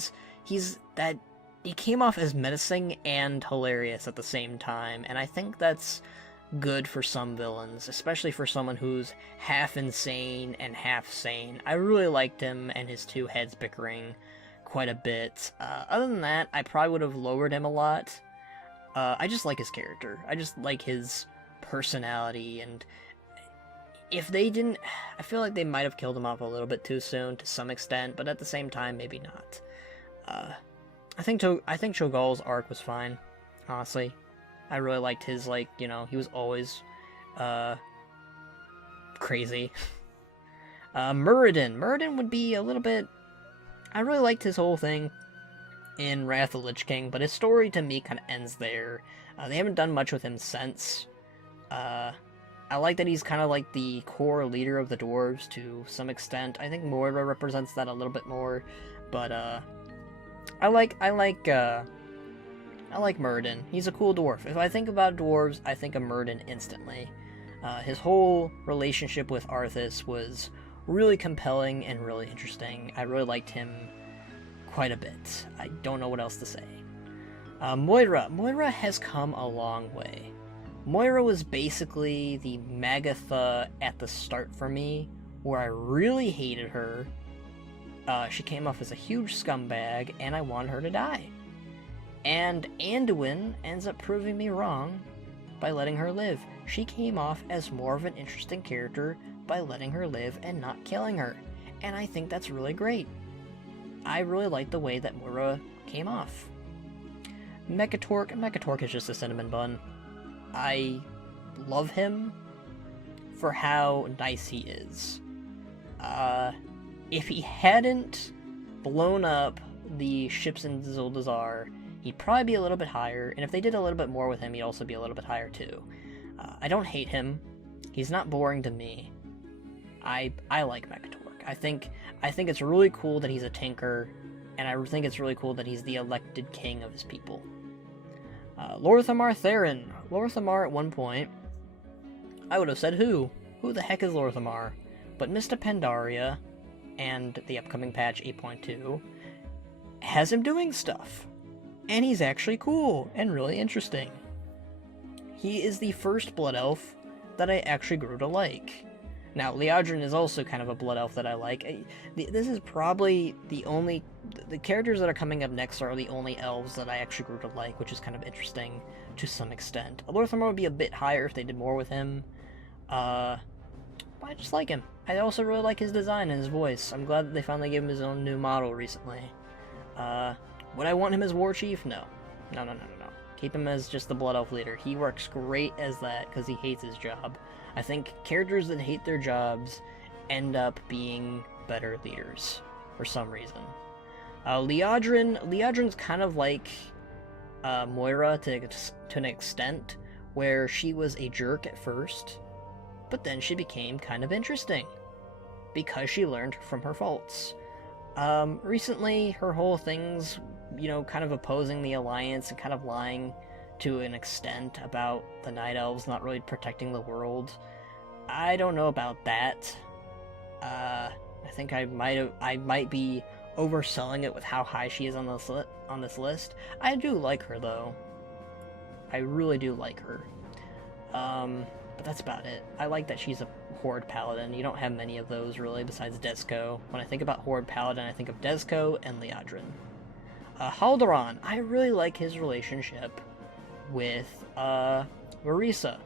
came off as menacing and hilarious at the same time, and I think that's good for some villains, especially for someone who's half insane and half sane. I really liked him and his two heads bickering quite a bit. Other than that, I probably would have lowered him a lot. I just like his character. I just like his personality, and if they didn't, I feel like they might have killed him off a little bit too soon to some extent, but at the same time, maybe not. I think Cho'Gall's arc was fine, honestly. I really liked his, he was always, crazy. Muradin would be a little bit, I really liked his whole thing in Wrath of the Lich King, but his story to me kind of ends there. They haven't done much with him since. I like that he's kind of like the core leader of the dwarves to some extent. I think Moira represents that a little bit more, but I like Muradin. He's a cool dwarf. If I think about dwarves, I think of Muradin instantly. His whole relationship with Arthas was really compelling and really interesting. I really liked him quite a bit. I don't know what else to say. Moira has come a long way. Moira was basically the Magatha at the start for me, where I really hated her. She came off as a huge scumbag, and I wanted her to die. And Anduin ends up proving me wrong by letting her live. She came off as more of an interesting character by letting her live and not killing her. And I think that's really great. I really like the way that Moira came off. Mechatork is just a cinnamon bun. I love him for how nice he is. If he hadn't blown up the ships in Zuldazar, he'd probably be a little bit higher, and if they did a little bit more with him, he'd also be a little bit higher too. I don't hate him. He's not boring to me. I like Mechatork. I think it's really cool that he's a tinker, and I think it's really cool that he's the elected king of his people. Lorthamar Theron. Lorthamar at one point, I would have said who? Who the heck is Lorthamar? But Mista Pandaria, and the upcoming patch 8.2, has him doing stuff. And he's actually cool, and really interesting. He is the first Blood Elf that I actually grew to like. Now, Liadrin is also kind of a Blood Elf that I like. This is probably the only... The characters that are coming up next are the only elves that I actually grew to like, which is kind of interesting to some extent. Lorthamar would be a bit higher if they did more with him. But I just like him. I also really like his design and his voice. I'm glad that they finally gave him his own new model recently. Would I want him as War Chief? No. No. Keep him as just the Blood Elf leader. He works great as that because he hates his job. I think characters that hate their jobs end up being better leaders for some reason. Liadrin's kind of like Moira to an extent, where she was a jerk at first, but then she became kind of interesting because she learned from her faults. Recently, her whole thing's, kind of opposing the Alliance and kind of lying to an extent about the Night Elves not really protecting the world. I don't know about that. I think I might be overselling it with how high she is on this list. I do like her, though. I really do like her. But that's about it. I like that she's a Horde Paladin. You don't have many of those, really, besides Dezco. When I think about Horde Paladin, I think of Dezco and Liadrin. Haldoran. I really like his relationship with Parisa,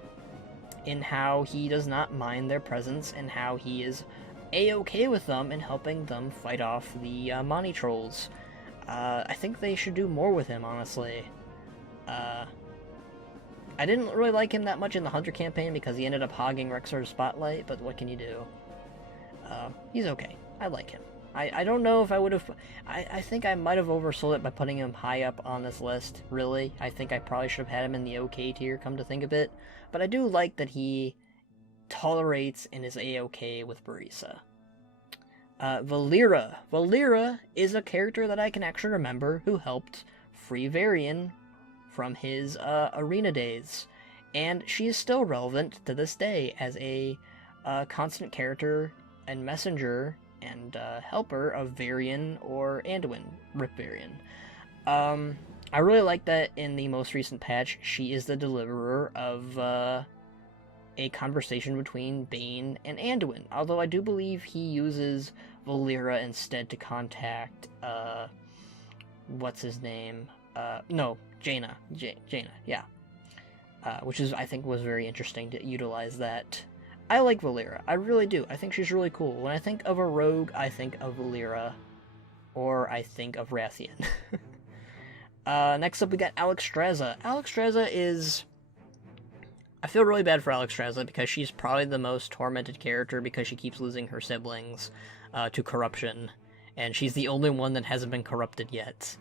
in how he does not mind their presence and how he is a-okay with them and helping them fight off the Mani Trolls. I think they should do more with him, honestly. I didn't really like him that much in the Hunter campaign because he ended up hogging Rexar's spotlight, but what can you do? He's okay. I like him. I don't know if I would have... I think I might have oversold it by putting him high up on this list, really. I think I probably should have had him in the okay tier, come to think of it. But I do like that he tolerates and is a-okay with Parisa. Valeera. Valeera is a character that I can actually remember who helped free Varian from his arena days. And she is still relevant to this day as a constant character and messenger and helper of Varian or Anduin, Rip Varian. I really like that in the most recent patch, she is the deliverer of a conversation between Bane and Anduin. Although I do believe he uses Valeera instead to contact, what's his name? Jaina, yeah. Which is, I think, was very interesting to utilize that. I like Valeera. I really do. I think she's really cool. When I think of a rogue, I think of Valeera. Or I think of Rathian. Next up, we got Alexstrasza. Alexstrasza is... I feel really bad for Alexstrasza because she's probably the most tormented character because she keeps losing her siblings to corruption. And she's the only one that hasn't been corrupted yet.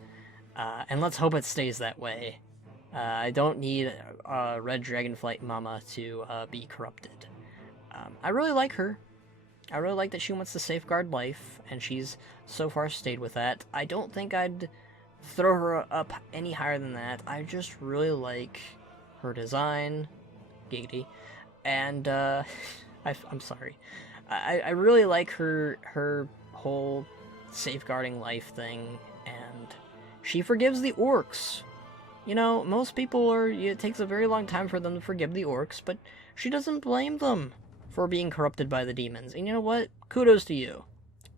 And let's hope it stays that way. I don't need Red Dragonflight Mama to be corrupted. I really like her. I really like that she wants to safeguard life, and she's so far stayed with that. I don't think I'd throw her up any higher than that. I just really like her design, giggity, and I'm sorry. I really like her whole safeguarding life thing, and she forgives the orcs. Most people it takes a very long time for them to forgive the orcs, but she doesn't blame them for being corrupted by the demons. And you know what? Kudos to you.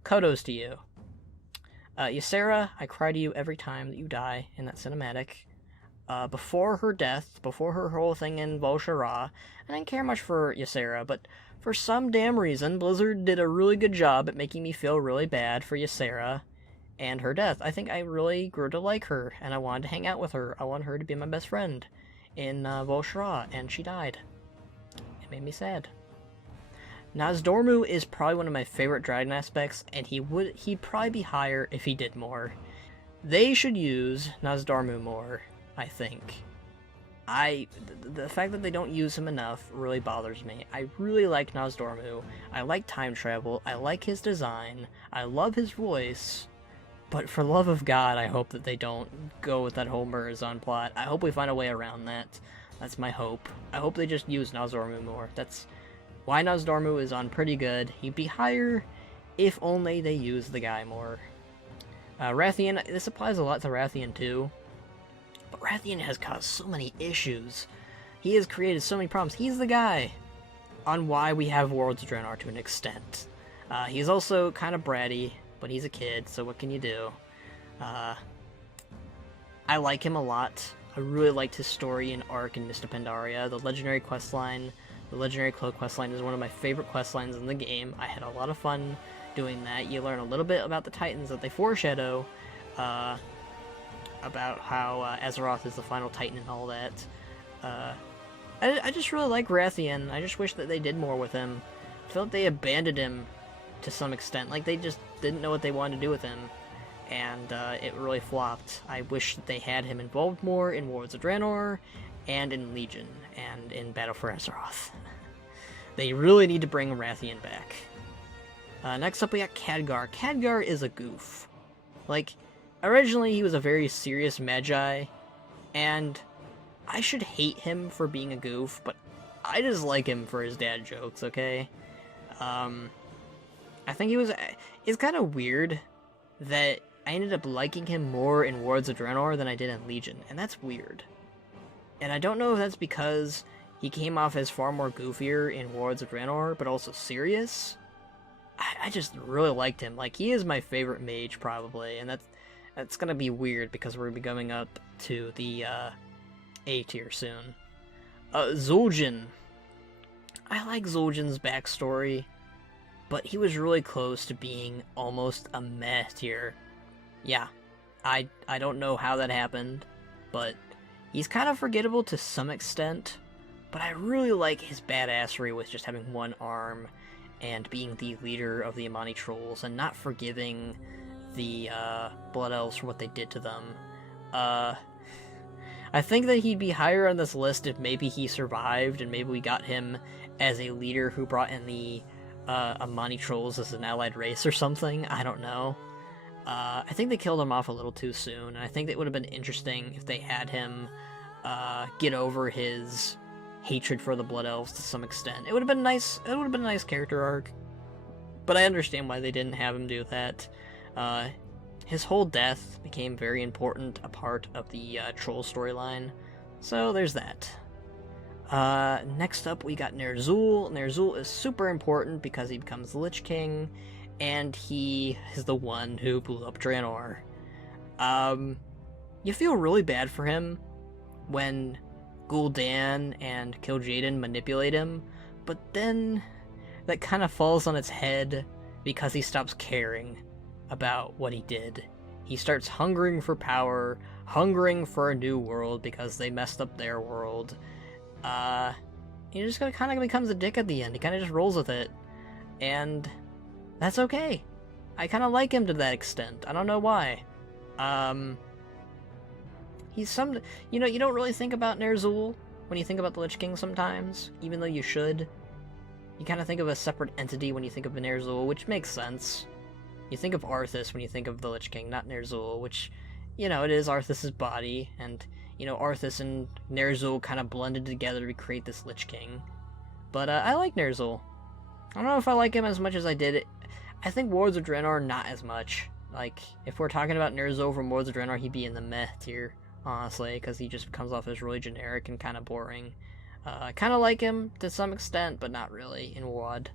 Kudos to you. Ysera, I cry to you every time that you die in that cinematic. Before her death, before her whole thing in Vol'Shara, I didn't care much for Ysera, but for some damn reason, Blizzard did a really good job at making me feel really bad for Ysera and her death. I think I really grew to like her, and I wanted to hang out with her. I wanted her to be my best friend in Vol'Shara, and she died. It made me sad. Nozdormu is probably one of my favorite dragon aspects, and he'd probably be higher if he did more. They should use Nozdormu more, I think. the fact that they don't use him enough really bothers me. I really like Nozdormu. I like time travel. I like his design. I love his voice. But for love of God, I hope that they don't go with that whole Murazan plot. I hope we find a way around that. That's my hope. I hope they just use Nozdormu more. That's why Nozdormu is on pretty good. He'd be higher if only they use the guy more. Rathian, this applies a lot to Rathian too. But Rathian has caused so many issues. He has created so many problems. He's the guy on why we have Worlds of Draenor to an extent. He's also kind of bratty, but he's a kid, so what can you do? I like him a lot. I really liked his story and arc in Mist of Pandaria. The Legendary questline, the Legendary Cloak questline is one of my favorite questlines in the game. I had a lot of fun doing that. You learn a little bit about the Titans that they foreshadow, about how Azeroth is the final Titan and all that. I just really like Rathian. I just wish that they did more with him. I feel like they abandoned him to some extent. Like, they just didn't know what they wanted to do with him. And it really flopped. I wish that they had him involved more in Worlds of Draenor, and in Legion, and in Battle for Azeroth. They really need to bring Rathian back. Next up we got Khadgar. Khadgar is a goof. Like, originally he was a very serious magi, and I should hate him for being a goof, but I just like him for his dad jokes, okay? I think it's kind of weird that I ended up liking him more in Worlds of Draenor than I did in Legion, and that's weird. And I don't know if that's because he came off as far more goofier in Worlds of Draenor, but also serious. I just really liked him. Like, he is my favorite mage, probably, and that's gonna be weird because we're gonna be going up to the A tier soon. Zul'jin. I like Zul'jin's backstory, but he was really close to being almost a meh tier. Yeah, I don't know how that happened, but he's kind of forgettable to some extent, but I really like his badassery with just having one arm and being the leader of the Amani Trolls and not forgiving the Blood Elves for what they did to them. I think that he'd be higher on this list if maybe he survived and maybe we got him as a leader who brought in the Amani Trolls as an allied race or something. I don't know. I think they killed him off a little too soon, and I think it would have been interesting if they had him get over his hatred for the Blood Elves to some extent. It would have been nice. It would have been a nice character arc, but I understand why they didn't have him do that. His whole death became very important, a part of the troll storyline, so there's that. Next up we got Ner'zhul. Ner'zhul is super important because he becomes the Lich King, and he is the one who blew up Draenor. You feel really bad for him when Gul'dan and Kil Jaeden manipulate him, but then that kind of falls on its head because he stops caring about what he did. He starts hungering for power, hungering for a new world because they messed up their world. He just kind of becomes a dick at the end. He kind of just rolls with it, and that's okay. I kind of like him to that extent. I don't know why. He's you don't really think about Ner'zhul when you think about the Lich King sometimes, even though you should. You kind of think of a separate entity when you think of Ner'zhul, which makes sense. You think of Arthas when you think of the Lich King, not Ner'zhul, which, it is Arthas' body, and, Arthas and Ner'zhul kind of blended together to create this Lich King. But, I like Ner'zhul. I don't know if I like him as much as I did. I think Worlds of Draenor, not as much. Like, if we're talking about Ner'zhul from Worlds of Draenor, he'd be in the meh tier, honestly, because he just comes off as really generic and kind of boring. I kind of like him to some extent, but not really in WoD.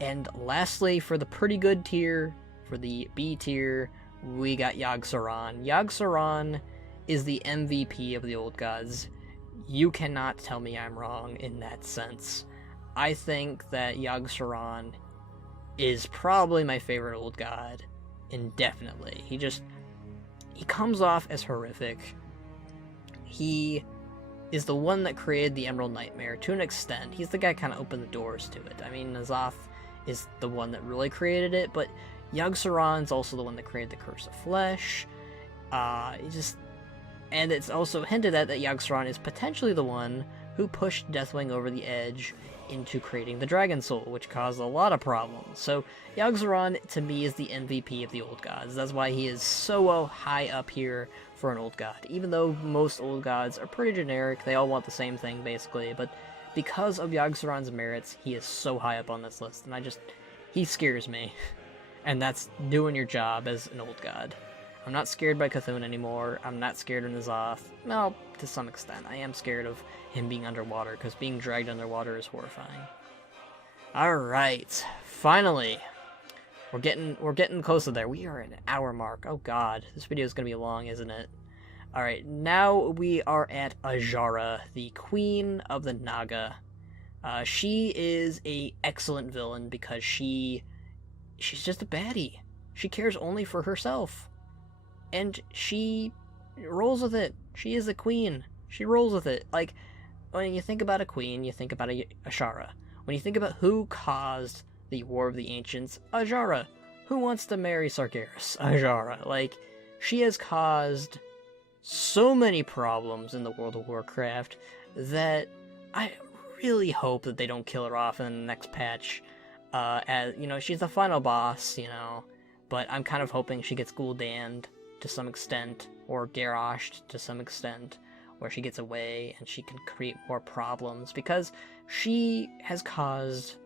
And lastly, for the pretty good tier, for the B tier, we got Yogg-Saron. Yogg-Saron is the MVP of the Old Gods. You cannot tell me I'm wrong in that sense. I think that Yogg-Saron is probably my favorite Old God, indefinitely. He comes off as horrific. He is the one that created the Emerald Nightmare to an extent. He's the guy kind of opened the doors to it. I mean, N'Zoth is the one that really created it, but Yogg-Saron's also the one that created the Curse of Flesh. And it's also hinted at that Yogg-Saron is potentially the one who pushed Deathwing over the edge into creating the Dragon Soul, which caused a lot of problems. So Yogg-Saron, to me, is the MVP of the Old Gods. That's why he is so high up here for an Old God. Even though most Old Gods are pretty generic, they all want the same thing, basically, but because of Yogg-Saron's merits, he is so high up on this list, and he scares me. And that's doing your job as an Old God. I'm not scared by Cthulhu anymore. I'm not scared of N'Zoth. Well, to some extent. I am scared of him being underwater, because being dragged underwater is horrifying. Alright, finally. We're getting close to there. We are at an hour mark. Oh god, this video is going to be long, isn't it? Alright, now we are at Ajara, the Queen of the Naga. She is a excellent villain because she's just a baddie. She cares only for herself. And she rolls with it. She is a queen. She rolls with it. Like, when you think about a queen, you think about Ajara. When you think about who caused the War of the Ancients, Ajara. Who wants to marry Sargeras? Ajara. Like, she has caused so many problems in the World of Warcraft that I really hope that they don't kill her off in the next patch. As, you know, she's the final boss, you know, but I'm kind of hoping she gets Gul'danned to some extent, or Garroshed to some extent, where she gets away and she can create more problems, because she has caused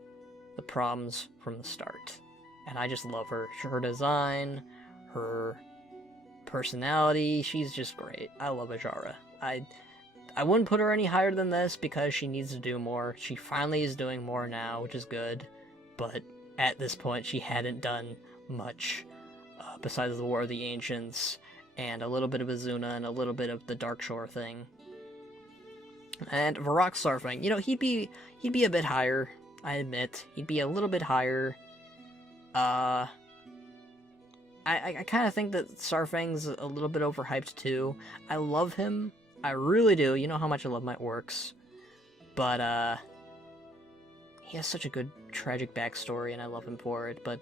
the problems from the start. And I just love her. Her design, her personality, she's just great. I love Ajara. I wouldn't put her any higher than this because she needs to do more. She finally is doing more now, which is good, but at this point she hadn't done much besides the War of the Ancients and a little bit of Azuna and a little bit of the Darkshore thing. And Varrock Sarfang, you know, he'd be a bit higher, I admit. He'd be a little bit higher. I kind of think that Sarfang's a little bit overhyped too. I love him. I really do. You know how much I love my orcs. But, he has such a good tragic backstory and I love him for it, but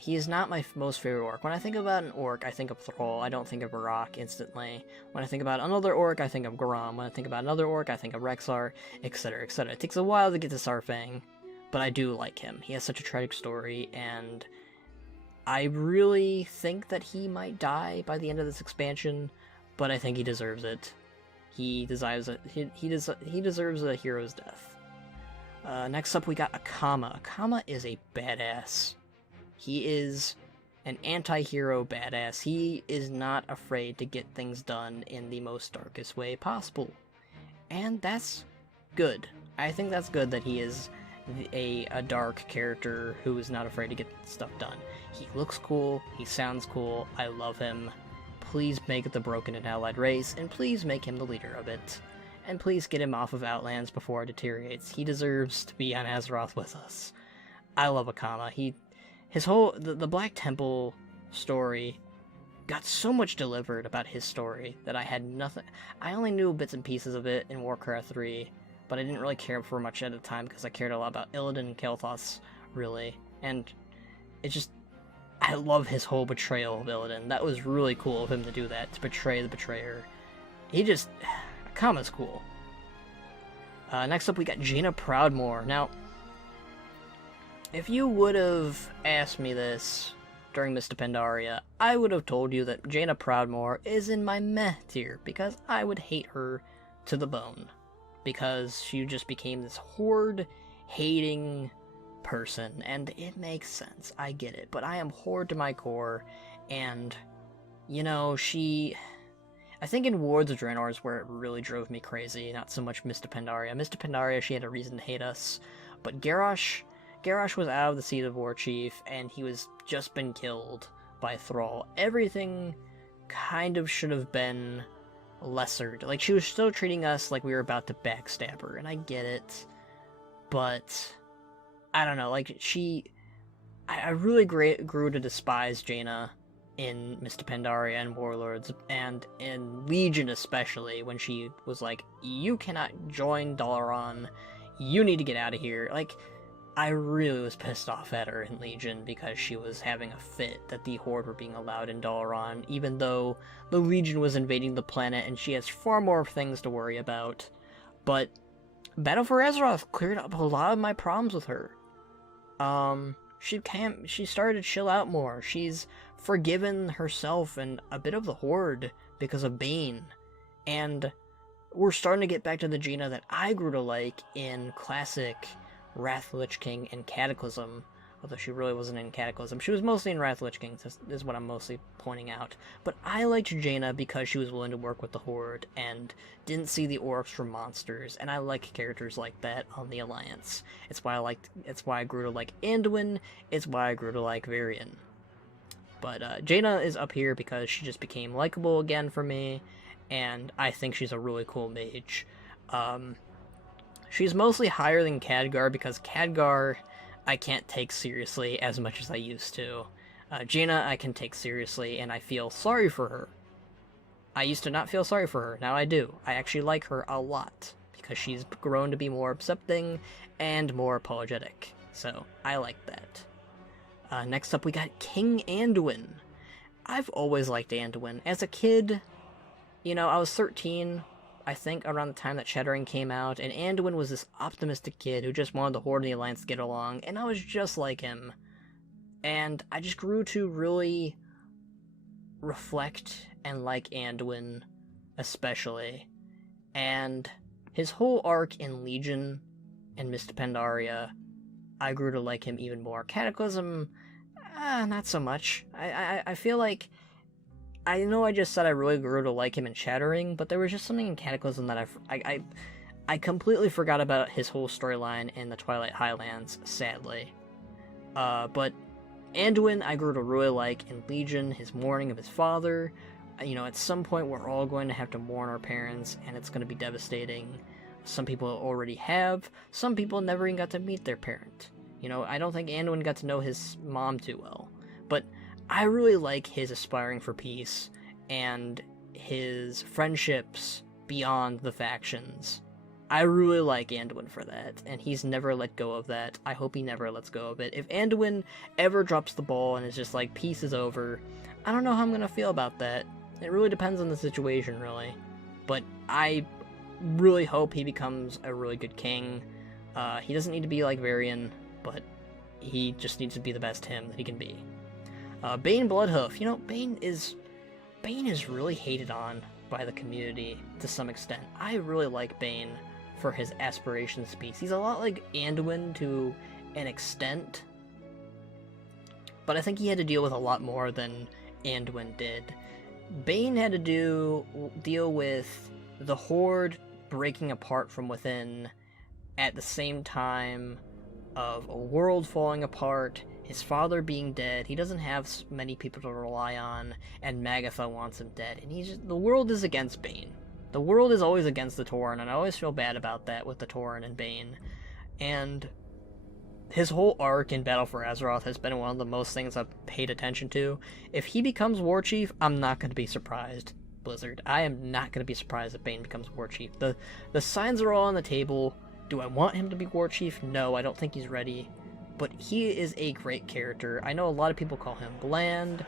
he is not my most favorite orc. When I think about an orc, I think of Thrall. I don't think of Varrock instantly. When I think about another orc, I think of Garam. When I think about another orc, I think of Rexxar, etc., etc. It takes a while to get to Sarfang, but I do like him. He has such a tragic story, and I really think that he might die by the end of this expansion, but I think he deserves it. He deserves a hero's death. Next up, we got Akama. Akama is a badass. He is an anti-hero badass. He is not afraid to get things done in the most darkest way possible. And that's good. I think that's good that he is a dark character who is not afraid to get stuff done. He looks cool, he sounds cool, I love him. Please make it the Broken and Allied race, and please make him the leader of it. And please get him off of Outlands before it deteriorates. He deserves to be on Azeroth with us. I love Akama. The Black Temple story got so much delivered about his story that I had nothing. I only knew bits and pieces of it in Warcraft 3, but I didn't really care for much at the time because I cared a lot about Illidan and Kael'thas, really. And it just, I love his whole betrayal of Illidan. That was really cool of him to do that, to betray the betrayer. Akama's cool. Next up we got Gina Proudmoore. Now, if you would have asked me this during Mr. Pandaria, I would have told you that Gina Proudmoore is in my meh tier, because I would hate her to the bone. Because she just became this Horde-hating person, and it makes sense, I get it, but I am Horde to my core, and, you know, I think in Wards of Draenor is where it really drove me crazy, not so much Mr. Pandaria. Mr. Pandaria, she had a reason to hate us, but Garrosh was out of the seat of War Chief, and he was just been killed by Thrall. Everything kind of should have been lessered. Like, she was still treating us like we were about to backstab her, and I get it, but I don't know, like, I really grew to despise Jaina in Mr. Pandaria and Warlords, and in Legion especially, when she was like, you cannot join Dalaran, you need to get out of here. Like, I really was pissed off at her in Legion because she was having a fit that the Horde were being allowed in Dalaran, even though the Legion was invading the planet and she has far more things to worry about. But Battle for Azeroth cleared up a lot of my problems with her. She started to chill out more. She's forgiven herself and a bit of the Horde because of Bane. And we're starting to get back to the Gina that I grew to like in Classic, Wrath Lich King, and Cataclysm. Although she really wasn't in Cataclysm. She was mostly in Wrath Lich King, this is what I'm mostly pointing out. But I liked Jaina because she was willing to work with the Horde and didn't see the orcs from monsters, and I like characters like that on the Alliance. It's why I grew to like Anduin, it's why I grew to like Varian. But Jaina is up here because she just became likable again for me, and I think she's a really cool mage. She's mostly higher than Khadgar because Khadgar I can't take seriously as much as I used to. Jaina I can take seriously, and I feel sorry for her. I used to not feel sorry for her, now I do. I actually like her a lot, because she's grown to be more accepting and more apologetic. So, I like that. Next up we got King Anduin. I've always liked Anduin. As a kid, you know, I was 13, I think, around the time that Shattering came out, and Anduin was this optimistic kid who just wanted the Horde and the Alliance to get along, and I was just like him. And I just grew to really reflect and like Anduin, especially. And his whole arc in Legion and Mist Pandaria, I grew to like him even more. Cataclysm, not so much. I feel like, I know I just said I really grew to like him in Shattering, but there was just something in Cataclysm that I completely forgot about his whole storyline in the Twilight Highlands, sadly. But Anduin I grew to really like in Legion, his mourning of his father. You know, at some point we're all going to have to mourn our parents, and it's going to be devastating. Some people already have, some people never even got to meet their parent. You know, I don't think Anduin got to know his mom too well, but I really like his aspiring for peace, and his friendships beyond the factions. I really like Anduin for that, and he's never let go of that. I hope he never lets go of it. If Anduin ever drops the ball and is just like, peace is over, I don't know how I'm gonna feel about that. It really depends on the situation, really. But I really hope he becomes a really good king. He doesn't need to be like Varian, but he just needs to be the best him that he can be. Bane Bloodhoof. You know, Bane is really hated on by the community to some extent. I really like Bane for his aspirations piece. He's a lot like Anduin to an extent, but I think he had to deal with a lot more than Anduin did. Bane had to deal with the Horde breaking apart from within at the same time of a world falling apart, his father being dead, he doesn't have many people to rely on, and Magatha wants him dead, and the world is against Bane. The world is always against the Tauren, and I always feel bad about that with the Tauren and Bane. And his whole arc in Battle for Azeroth has been one of the most things I've paid attention to. If he becomes War Chief, I'm not going to be surprised, Blizzard. I am not going to be surprised if Bane becomes War Chief. The signs are all on the table. Do I want him to be War Chief? No, I don't think he's ready. But he is a great character. I know a lot of people call him bland,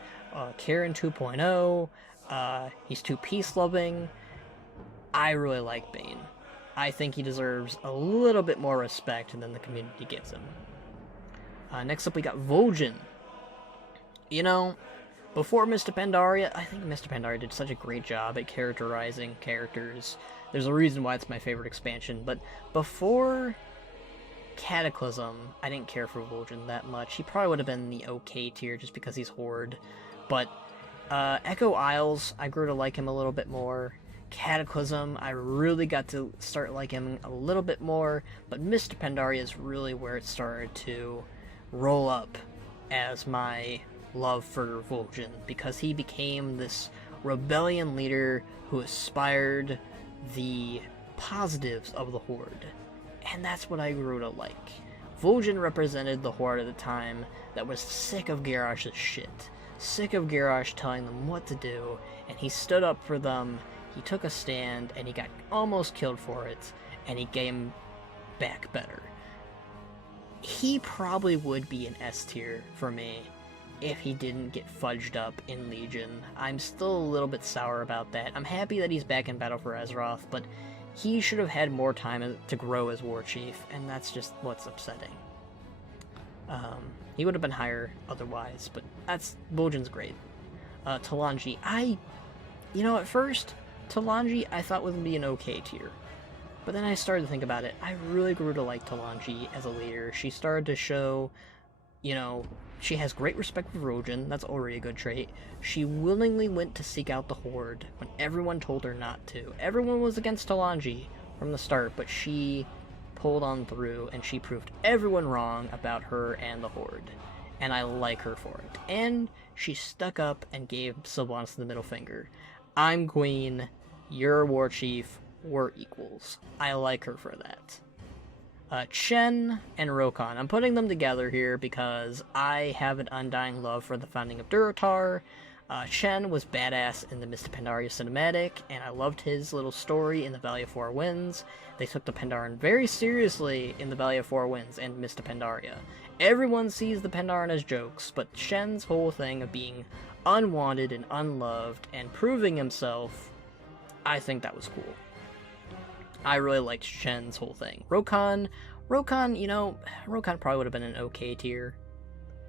Karen 2.0, he's too peace-loving. I really like Bane. I think he deserves a little bit more respect than the community gives him. Next up we got Vol'jin. You know, before Mr. Pandaria, I think Mr. Pandaria did such a great job at characterizing characters. There's a reason why it's my favorite expansion, but before Cataclysm, I didn't care for Vol'jin that much. He probably would have been in the okay tier just because he's Horde. But Echo Isles, I grew to like him a little bit more. Cataclysm, I really got to start liking him a little bit more, but Mr. Pandaria is really where it started to roll up as my love for Vol'jin, because he became this rebellion leader who aspired the positives of the Horde, and that's what I grew to like. Vol'jin represented the Horde at a time that was sick of Garrosh's shit, sick of Garrosh telling them what to do, and he stood up for them. He took a stand, and he got almost killed for it, and he came back better. he probably would be an S tier for me if he didn't get fudged up in Legion. I'm still a little bit sour about that. I'm happy that he's back in Battle for Azeroth, but he should have had more time to grow as War Chief, and that's just what's upsetting. He would have been higher otherwise, but Vol'jin's great. Talanji, at first, Talanji I thought would be an okay tier. But then I started to think about it. I really grew to like Talanji as a leader. She started to show, she has great respect for Rojin. That's already a good trait. She willingly went to seek out the Horde when everyone told her not to. Everyone was against Talanji from the start, but she pulled on through, and she proved everyone wrong about her and the Horde. And I like her for it. And she stuck up and gave Sylvanas the middle finger. I'm queen, you're war chief, we're equals. I like her for that. Chen and Rokon. I'm putting them together here because I have an undying love for the founding of Durotar. Chen was badass in the Mist of Pandaria cinematic, and I loved his little story in the Valley of Four Winds. They took the Pandaren very seriously in the Valley of Four Winds and Mist of Pandaria. Everyone sees the Pandaren as jokes, but Shen's whole thing of being unwanted and unloved and proving himself, I think that was cool. I really liked Shen's whole thing. Rokon probably would have been an okay tier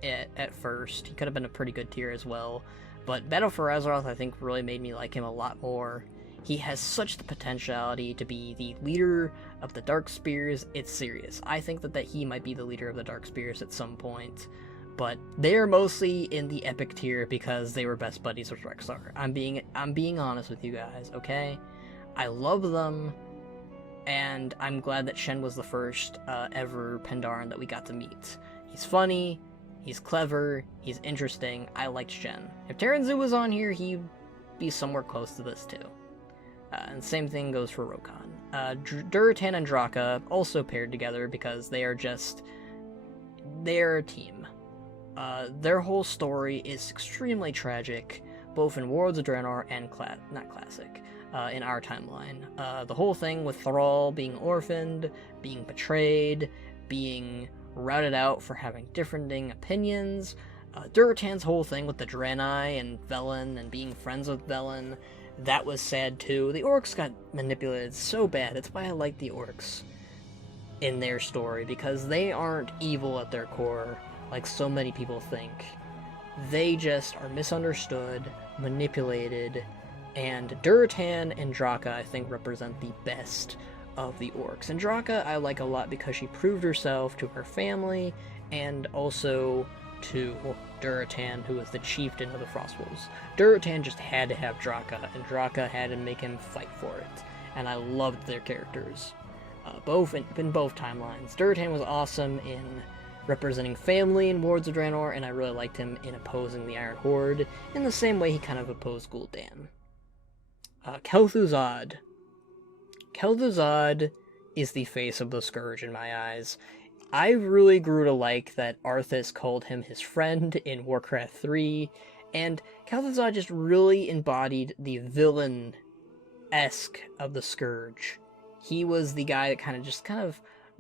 at first. He could have been a pretty good tier as well. But Battle for Azeroth, I think, really made me like him a lot more. He has such the potentiality to be the leader of the Dark Spears. It's serious. I think that he might be the leader of the Dark Spears at some point. But they're mostly in the epic tier because they were best buddies with Rexxar. I'm being honest with you guys, okay? I love them. And I'm glad that Shen was the first ever Pandaren that we got to meet. He's funny, he's clever, he's interesting. I liked Shen. If Taranzu was on here, he'd be somewhere close to this too. And same thing goes for Rokon. Durotan and Draka also paired together because they're a team. Their whole story is extremely tragic, both in Worlds of Draenor and in our timeline. The whole thing with Thrall being orphaned, being betrayed, being routed out for having differing opinions, Durotan's whole thing with the Draenei and Velen and being friends with Velen, that was sad too. The orcs got manipulated so bad. That's why I like the orcs in their story, because they aren't evil at their core like so many people think. They just are misunderstood, manipulated, and Durotan and Draka, I think, represent the best of the orcs. And Draka I like a lot because she proved herself to her family, and also to Durotan, who was the chieftain of the Frostwolves. Durotan just had to have Draka, and Draka had to make him fight for it. And I loved their characters. In both timelines. Durotan was awesome in representing family in Wards of Draenor, and I really liked him in opposing the Iron Horde, in the same way he kind of opposed Gul'dan. Kel'Thuzad. Kel'Thuzad is the face of the Scourge in my eyes. I really grew to like that Arthas called him his friend in Warcraft 3, and Kel'Thuzad just really embodied the villain-esque of the Scourge. He was the guy that kind of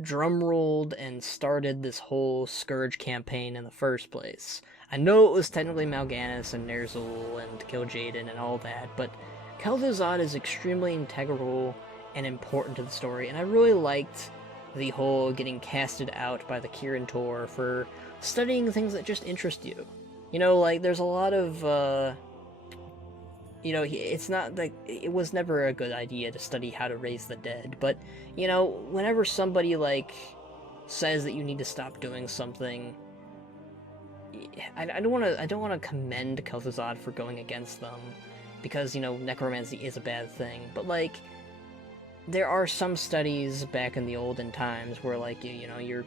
drumrolled and started this whole Scourge campaign in the first place. I know it was technically Mal'Ganis and Ner'zhul and Kil Jaeden and all that, but Kel'Thuzad is extremely integral and important to the story, and I really liked the whole getting casted out by the Kirin Tor for studying things that just interest you. There's a lot of, it's not like, it was never a good idea to study how to raise the dead, but, whenever somebody, says that you need to stop doing something, I don't want to commend Kel'Thuzad for going against them, because, necromancy is a bad thing, but, there are some studies back in the olden times where,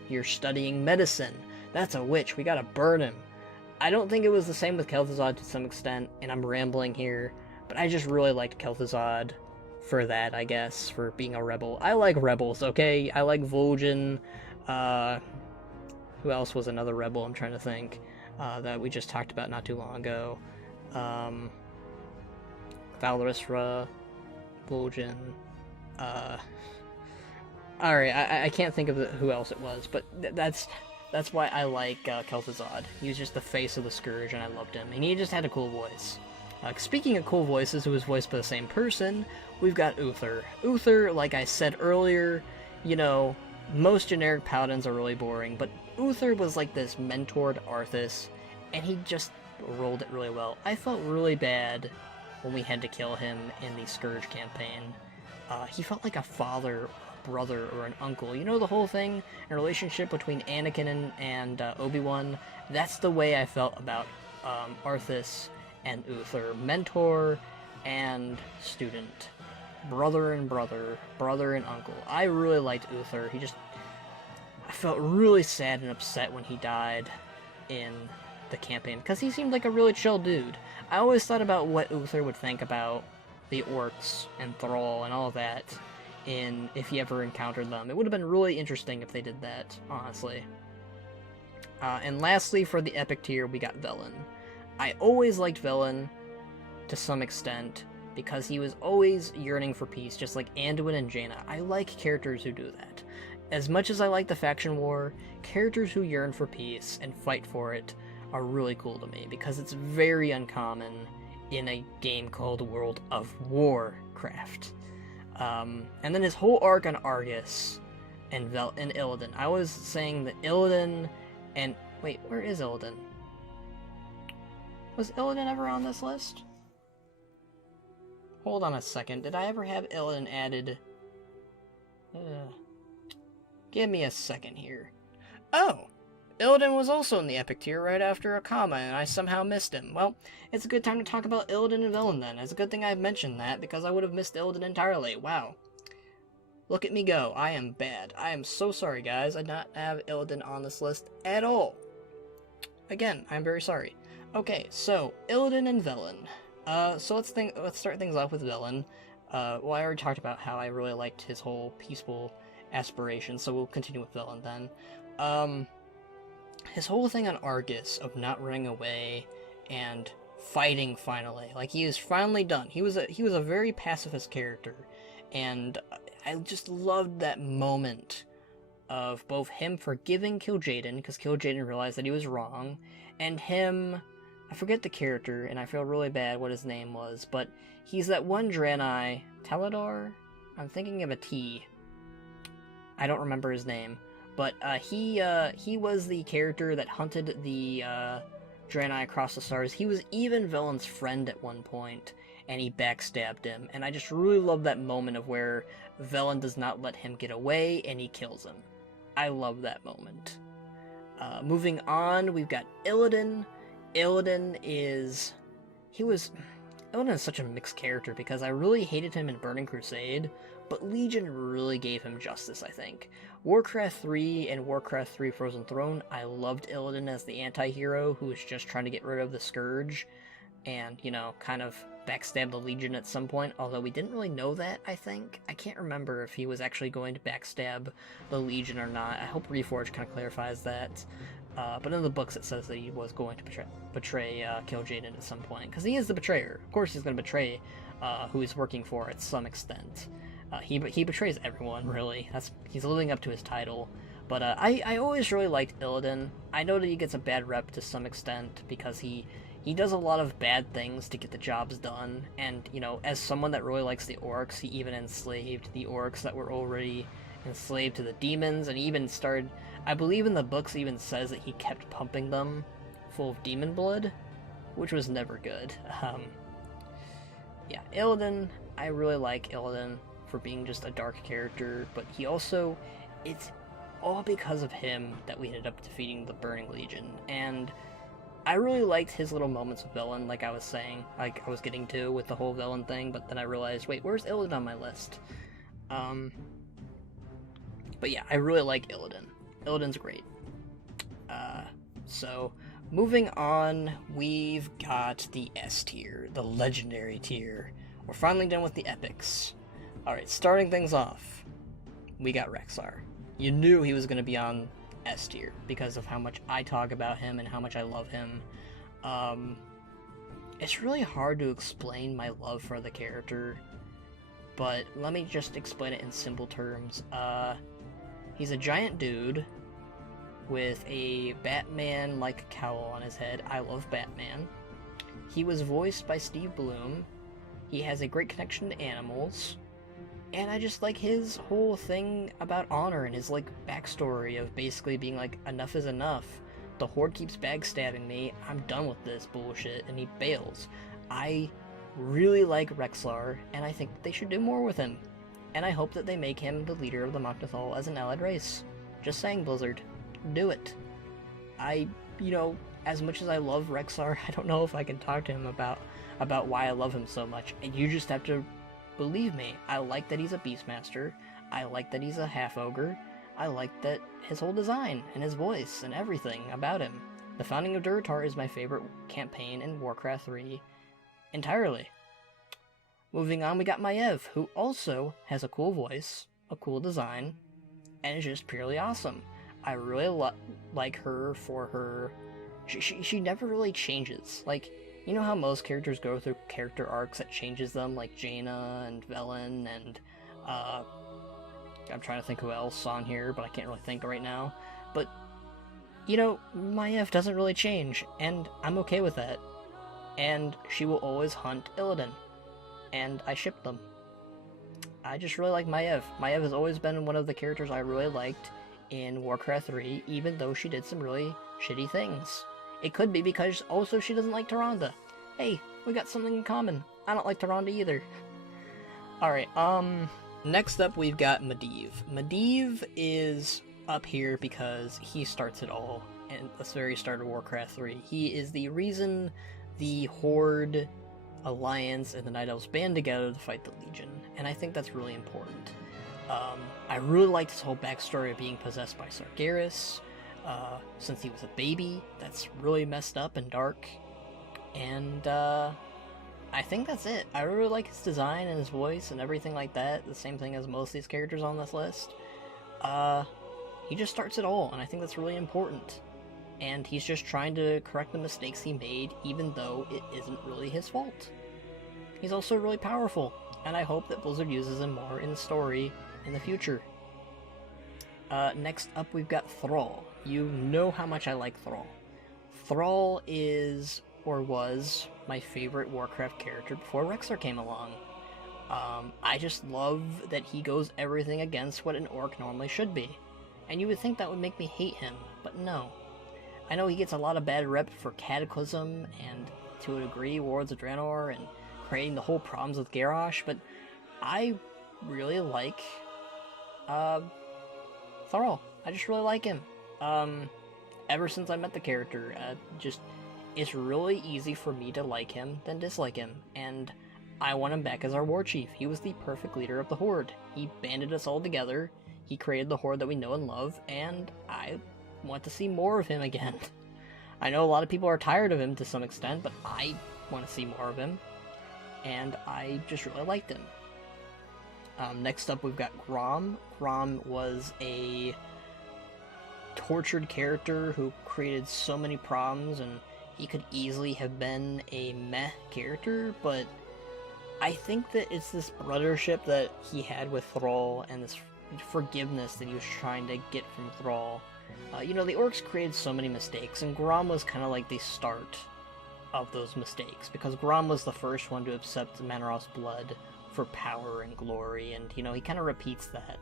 you're studying medicine. That's a witch, we gotta burn him. I don't think it was the same with Kel'Thuzad to some extent, and I'm rambling here, but I just really liked Kel'Thuzad for that, I guess, for being a rebel. I like rebels, okay? I like Vol'jin. Who else was another rebel? I'm trying to think. That we just talked about not too long ago. Valerisra, Vol'jin. Alright, I can't think of who else it was, but that's That's why I like Kel'Thuzad. He was just the face of the Scourge, and I loved him. And he just had a cool voice. Speaking of cool voices, who was voiced by the same person, we've got Uther. Uther, like I said earlier, you know, most generic paladins are really boring, but Uther was like this mentored Arthas, and he just rolled it really well. I felt really bad when we had to kill him in the Scourge campaign. He felt like a father, brother, or an uncle. You know the whole thing? A relationship between Anakin and Obi-Wan? That's the way I felt about Arthas and Uther. Mentor and student. Brother and brother. Brother and uncle. I really liked Uther. I felt really sad and upset when he died in the campaign, because he seemed like a really chill dude. I always thought about what Uther would think about the orcs and Thrall and all that if he ever encountered them. It would have been really interesting if they did that, honestly. And lastly, for the epic tier, we got Velen. I always liked Velen to some extent, because he was always yearning for peace, just like Anduin and Jaina. I like characters who do that. As much as I like the faction war, characters who yearn for peace and fight for it are really cool to me, because it's very uncommon in a game called World of Warcraft. And then his whole arc on Argus and Illidan. I was saying that Illidan and... Wait, where is Illidan? Was Illidan ever on this list? Hold on a second. Did I ever have Illidan added? Give me a second here. Oh! Illidan was also in the epic tier right after a comma, and I somehow missed him. Well, it's a good time to talk about Illidan and Velen then. It's a good thing I mentioned that, because I would have missed Illidan entirely. Wow. Look at me go. I am bad. I am so sorry, guys. I did not have Illidan on this list at all. Again, I'm very sorry. Okay, so, Illidan and Velen. So let's start things off with Velen. Well, I already talked about how I really liked his whole peaceful aspiration, so we'll continue with Velen then. His whole thing on Argus of not running away and fighting finally, like he is finally done. He was a very pacifist character, and I just loved that moment of both him forgiving Kil Jaeden, because Kil Jaeden realized that he was wrong, and him, I forget the character, and I feel really bad what his name was, but he's that one Draenei, Taladar? I'm thinking of a T. I don't remember his name. But he was the character that hunted the Draenei across the stars. He was even Velen's friend at one point, and he backstabbed him. And I just really love that moment of where Velen does not let him get away, and he kills him. I love that moment. Moving on, we've got Illidan. Illidan is such a mixed character, because I really hated him in Burning Crusade, but Legion really gave him justice, I think. Warcraft 3 and Warcraft 3 Frozen Throne, I loved Illidan as the anti-hero who was just trying to get rid of the Scourge and, you know, kind of backstab the Legion at some point, although we didn't really know that, I think. I can't remember if he was actually going to backstab the Legion or not. I hope Reforged kind of clarifies that. But in the books it says that he was going to betray Kil Jaeden at some point, because he is the betrayer. Of course he's going to betray who he's working for at some extent. He betrays everyone, really. He's living up to his title. But I always really liked Illidan. I know that he gets a bad rep to some extent, because he does a lot of bad things to get the jobs done. And, you know, as someone that really likes the orcs, he even enslaved the orcs that were already enslaved to the demons, and he even started... I believe in the books it even says that he kept pumping them full of demon blood, which was never good. Yeah, Illidan, I really like Illidan for being just a dark character, but he also, it's all because of him that we ended up defeating the Burning Legion, and I really liked his little moments with Velen, like I was saying, like I was getting to with the whole Velen thing, but then I realized, wait, where's Illidan on my list? But yeah, I really like Illidan. Illidan's great. So, moving on, we've got the S tier, the legendary tier. We're finally done with the epics. Alright, starting things off, we got Rexxar. You knew he was going to be on S tier because of how much I talk about him and how much I love him. It's really hard to explain my love for the character, but let me just explain it in simple terms. He's a giant dude with a Batman-like cowl on his head. I love Batman. He was voiced by Steve Bloom. He has a great connection to animals. And I just like his whole thing about honor and his, like, backstory of basically being like, enough is enough. The Horde keeps backstabbing me. I'm done with this bullshit. And he bails. I really like Rexlar, and I think they should do more with him. And I hope that they make him the leader of the Mok'Nathal as an allied race. Just saying, Blizzard. Do it. As much as I love Rexlar, I don't know if I can talk to him about why I love him so much. And you just have to believe me. I like that he's a Beastmaster. I like that he's a half-ogre. I like that his whole design and his voice and everything about him. The Founding of Durotar is my favorite campaign in Warcraft 3 entirely. Moving on, we got Maiev, who also has a cool voice, a cool design, and is just purely awesome. I really like her for her... She never really changes. Like, you know how most characters go through character arcs that changes them, like Jaina and Velen and, I'm trying to think who else on here, but I can't really think right now. But, Maiev doesn't really change, and I'm okay with that. And she will always hunt Illidan. And I ship them. I just really like Maiev. Maiev has always been one of the characters I really liked in Warcraft 3, even though she did some really shitty things. It could be because also she doesn't like Tyrande. Hey, we got something in common. I don't like Tyrande either. Alright, next up we've got Medivh. Medivh is up here because he starts it all at the very start of Warcraft 3. He is the reason the Horde, Alliance, and the Night Elves band together to fight the Legion, and I think that's really important. I really liked his whole backstory of being possessed by Sargeras, since he was a baby. That's really messed up and dark, and I think that's it. I really like his design and his voice and everything like that, the same thing as most of these characters on this list. He just starts it all, and I think that's really important. And he's just trying to correct the mistakes he made, even though it isn't really his fault. He's also really powerful, and I hope that Blizzard uses him more in the story in the future. Next up, we've got Thrall. You know how much I like Thrall. Thrall is, or was, my favorite Warcraft character before Rexlar came along. I just love that he goes everything against what an orc normally should be. And you would think that would make me hate him, but no. I know he gets a lot of bad rep for Cataclysm and, to a degree, Wards of Draenor and creating the whole problems with Garrosh, but I really like Thrall. I just really like him. Ever since I met the character, it's really easy for me to like him than dislike him, and I want him back as our war chief. He was the perfect leader of the Horde. He banded us all together, he created the Horde that we know and love, and I want to see more of him again. I know a lot of people are tired of him to some extent, but I want to see more of him, and I just really liked him. Next up, we've got Grom. Grom was a tortured character who created so many problems, and he could easily have been a meh character, but I think that it's this brothership that he had with Thrall and this forgiveness that he was trying to get from Thrall. The orcs created so many mistakes, and Grom was kind of like the start of those mistakes, because Grom was the first one to accept Manaroth's blood for power and glory, and, he kind of repeats that.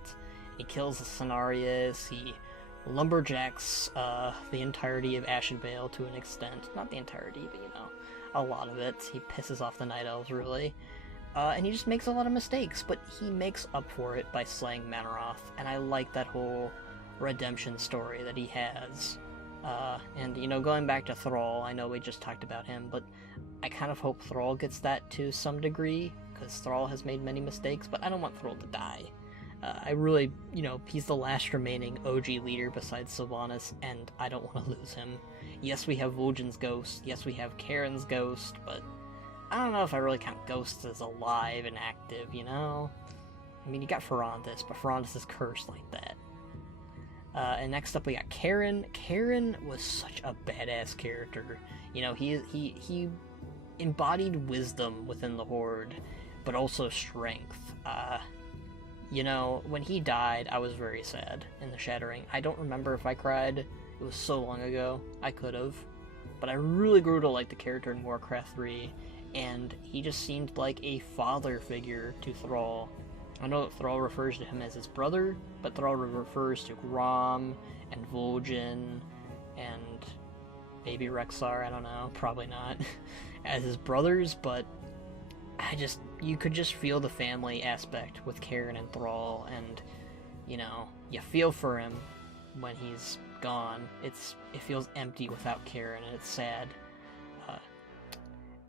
He kills the Cinereous, he lumberjacks the entirety of Ashenvale to an extent. Not the entirety, but, a lot of it. He pisses off the Night Elves, really. And he just makes a lot of mistakes, but he makes up for it by slaying Manaroth, and I like that whole redemption story that he has. And, going back to Thrall, I know we just talked about him, but I kind of hope Thrall gets that to some degree, because Thrall has made many mistakes, but I don't want Thrall to die. I really, he's the last remaining OG leader besides Sylvanas, and I don't want to lose him. Yes, we have Vol'jin's ghost, yes, we have Karen's ghost, but I don't know if I really count ghosts as alive and active, I mean, you got Ferrantis, but Ferrantis is cursed like that. And next up we got Karen. Karen was such a badass character. He embodied wisdom within the Horde, but also strength. When he died, I was very sad in the Shattering. I don't remember if I cried It was so long ago. I could have. But I really grew to like the character in Warcraft 3, and he just seemed like a father figure to Thrall. I know that Thrall refers to him as his brother, but Thrall refers to Grom and Vol'jin and maybe Rexxar, I don't know, probably not, as his brothers, but you could just feel the family aspect with Cairn and Thrall, and, you know, you feel for him when he's gone. It feels empty without Cairn, and it's sad.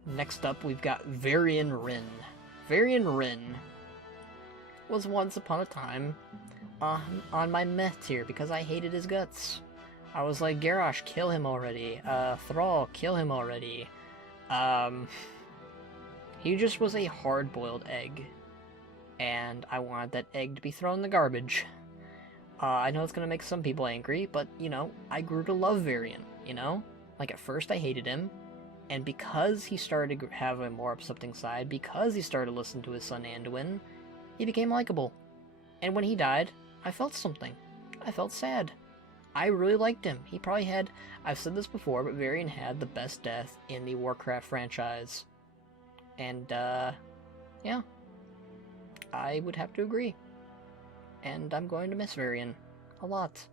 Next up, we've got Varian Wrynn. Varian Wrynn was once upon a time on my meh tier because I hated his guts. I was like, Garrosh, kill him already. Thrall, kill him already. He just was a hard-boiled egg, and I wanted that egg to be thrown in the garbage. I know it's gonna make some people angry, but, you know, I grew to love Varian, you know? Like, at first I hated him, and because he started to have a more accepting side, because he started to listen to his son Anduin, he became likable. And when he died, I felt something. I felt sad. I really liked him. He probably had, I've said this before, but Varian had the best death in the Warcraft franchise. And, yeah. I would have to agree. And I'm going to miss Varian a lot.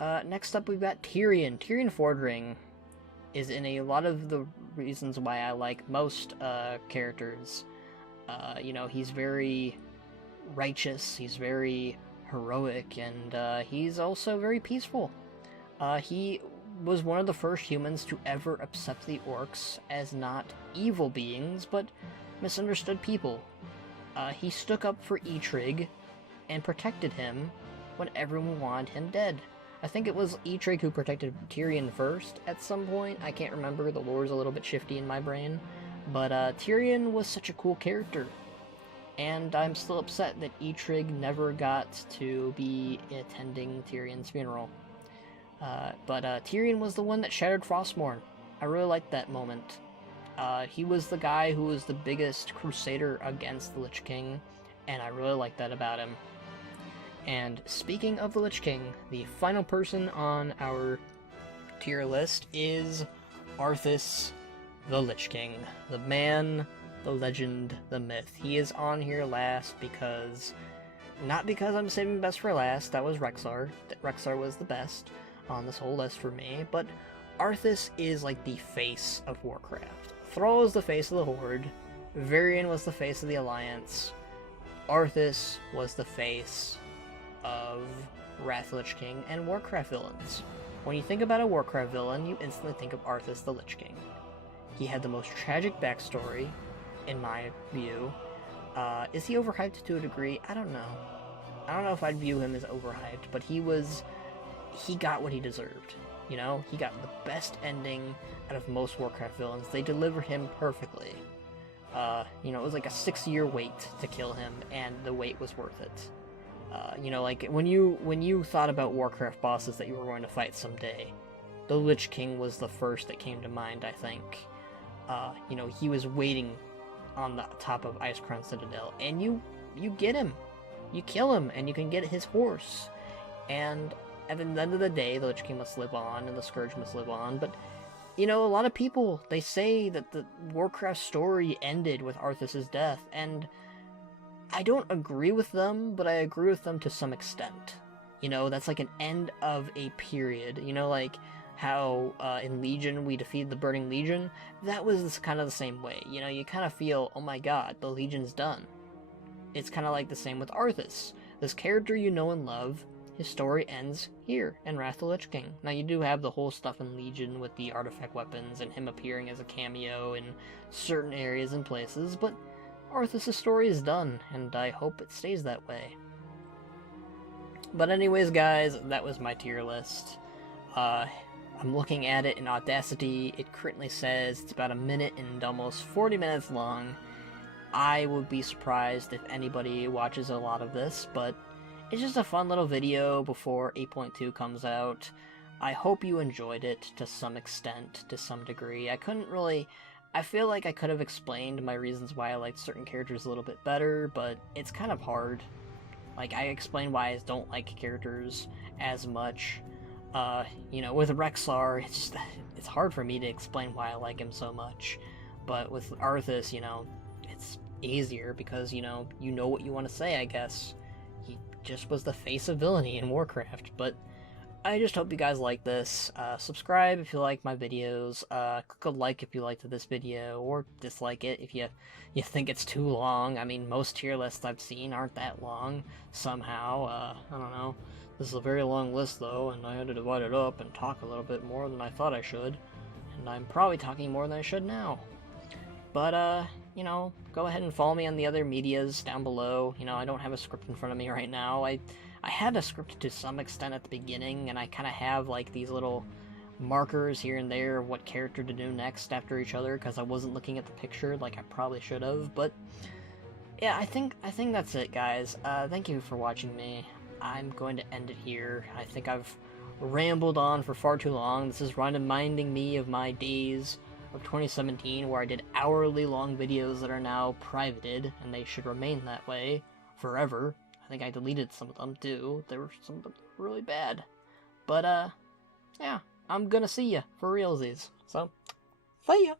Next up we've got Tyrion. Tyrion Fordring is in a lot of the reasons why I like most characters. You know, he's very righteous, he's very heroic, and he's also very peaceful. He was one of the first humans to ever accept the orcs as not evil beings, but misunderstood people. He stuck up for Eitrigg and protected him when everyone wanted him dead. I think it was Eitrigg who protected Tyrion first at some point. I can't remember, the lore's a little bit shifty in my brain. But Tyrion was such a cool character. And I'm still upset that Eitrigg never got to be attending Tyrion's funeral. But Tyrion was the one that shattered Frostmourne. I really liked that moment. He was the guy who was the biggest crusader against the Lich King, and I really liked that about him. And speaking of the Lich King, the final person on our tier list is Arthas the Lich King. The man, the legend, the myth. He is on here last because... not because I'm saving best for last, that was Rexxar. Rexxar was the best on this whole list for me, but Arthas is like the face of Warcraft. Thrall is the face of the Horde, Varian was the face of the Alliance, Arthas was the face of Wrath Lich King and Warcraft villains. When you think about a Warcraft villain, you instantly think of Arthas the Lich King. He had the most tragic backstory, in my view. Is he overhyped to a degree? I don't know. I don't know if I'd view him as overhyped, but he got what he deserved. You know, he got the best ending out of most Warcraft villains. They delivered him perfectly. You know, it was like a 6-year wait to kill him, and the wait was worth it. You know, like, when you thought about Warcraft bosses that you were going to fight someday, the Lich King was the first that came to mind, I think. You know, he was waiting on the top of Icecrown Citadel, and you get him. You kill him, and you can get his horse. And at the end of the day, the Lich King must live on, and the Scourge must live on, but, you know, a lot of people, they say that the Warcraft story ended with Arthas' death, and I don't agree with them, but I agree with them to some extent. You know, that's like an end of a period. You know, like how in Legion we defeated the Burning Legion? That was kind of the same way. You know, you kind of feel, oh my god, the Legion's done. It's kind of like the same with Arthas. This character you know and love, his story ends here in Wrath of the Lich King. Now, you do have the whole stuff in Legion with the artifact weapons and him appearing as a cameo in certain areas and places, but Arthas' story is done, and I hope it stays that way. But anyways, guys, that was my tier list. I'm looking at it in Audacity. It currently says it's about 1 minute and almost 40 minutes long. I would be surprised if anybody watches a lot of this, but it's just a fun little video before 8.2 comes out. I hope you enjoyed it to some extent, to some degree. I feel like I could have explained my reasons why I liked certain characters a little bit better, but it's kind of hard. Like, I explained why I don't like characters as much. You know, with Rexxar, it's hard for me to explain why I like him so much. But with Arthas, you know, it's easier because, you know what you want to say, I guess. He just was the face of villainy in Warcraft. But I just hope you guys like this. Subscribe if you like my videos. Click a like if you liked this video, or dislike it if you think it's too long. I mean, most tier lists I've seen aren't that long, somehow. I don't know. This is a very long list, though, and I had to divide it up and talk a little bit more than I thought I should. And I'm probably talking more than I should now. But, you know, go ahead and follow me on the other medias down below. You know, I don't have a script in front of me right now. I had a script to some extent at the beginning, and I kind of have, like, these little markers here and there of what character to do next after each other, because I wasn't looking at the picture like I probably should have. But, yeah, I think that's it, guys. Thank you for watching me. I'm going to end it here. I think I've rambled on for far too long. This is reminding me of my days of 2017 where I did hourly long videos that are now privated, and they should remain that way forever. I think I deleted some of them too. There were some that were really bad. But yeah, I'm gonna see ya for realsies. So, see ya!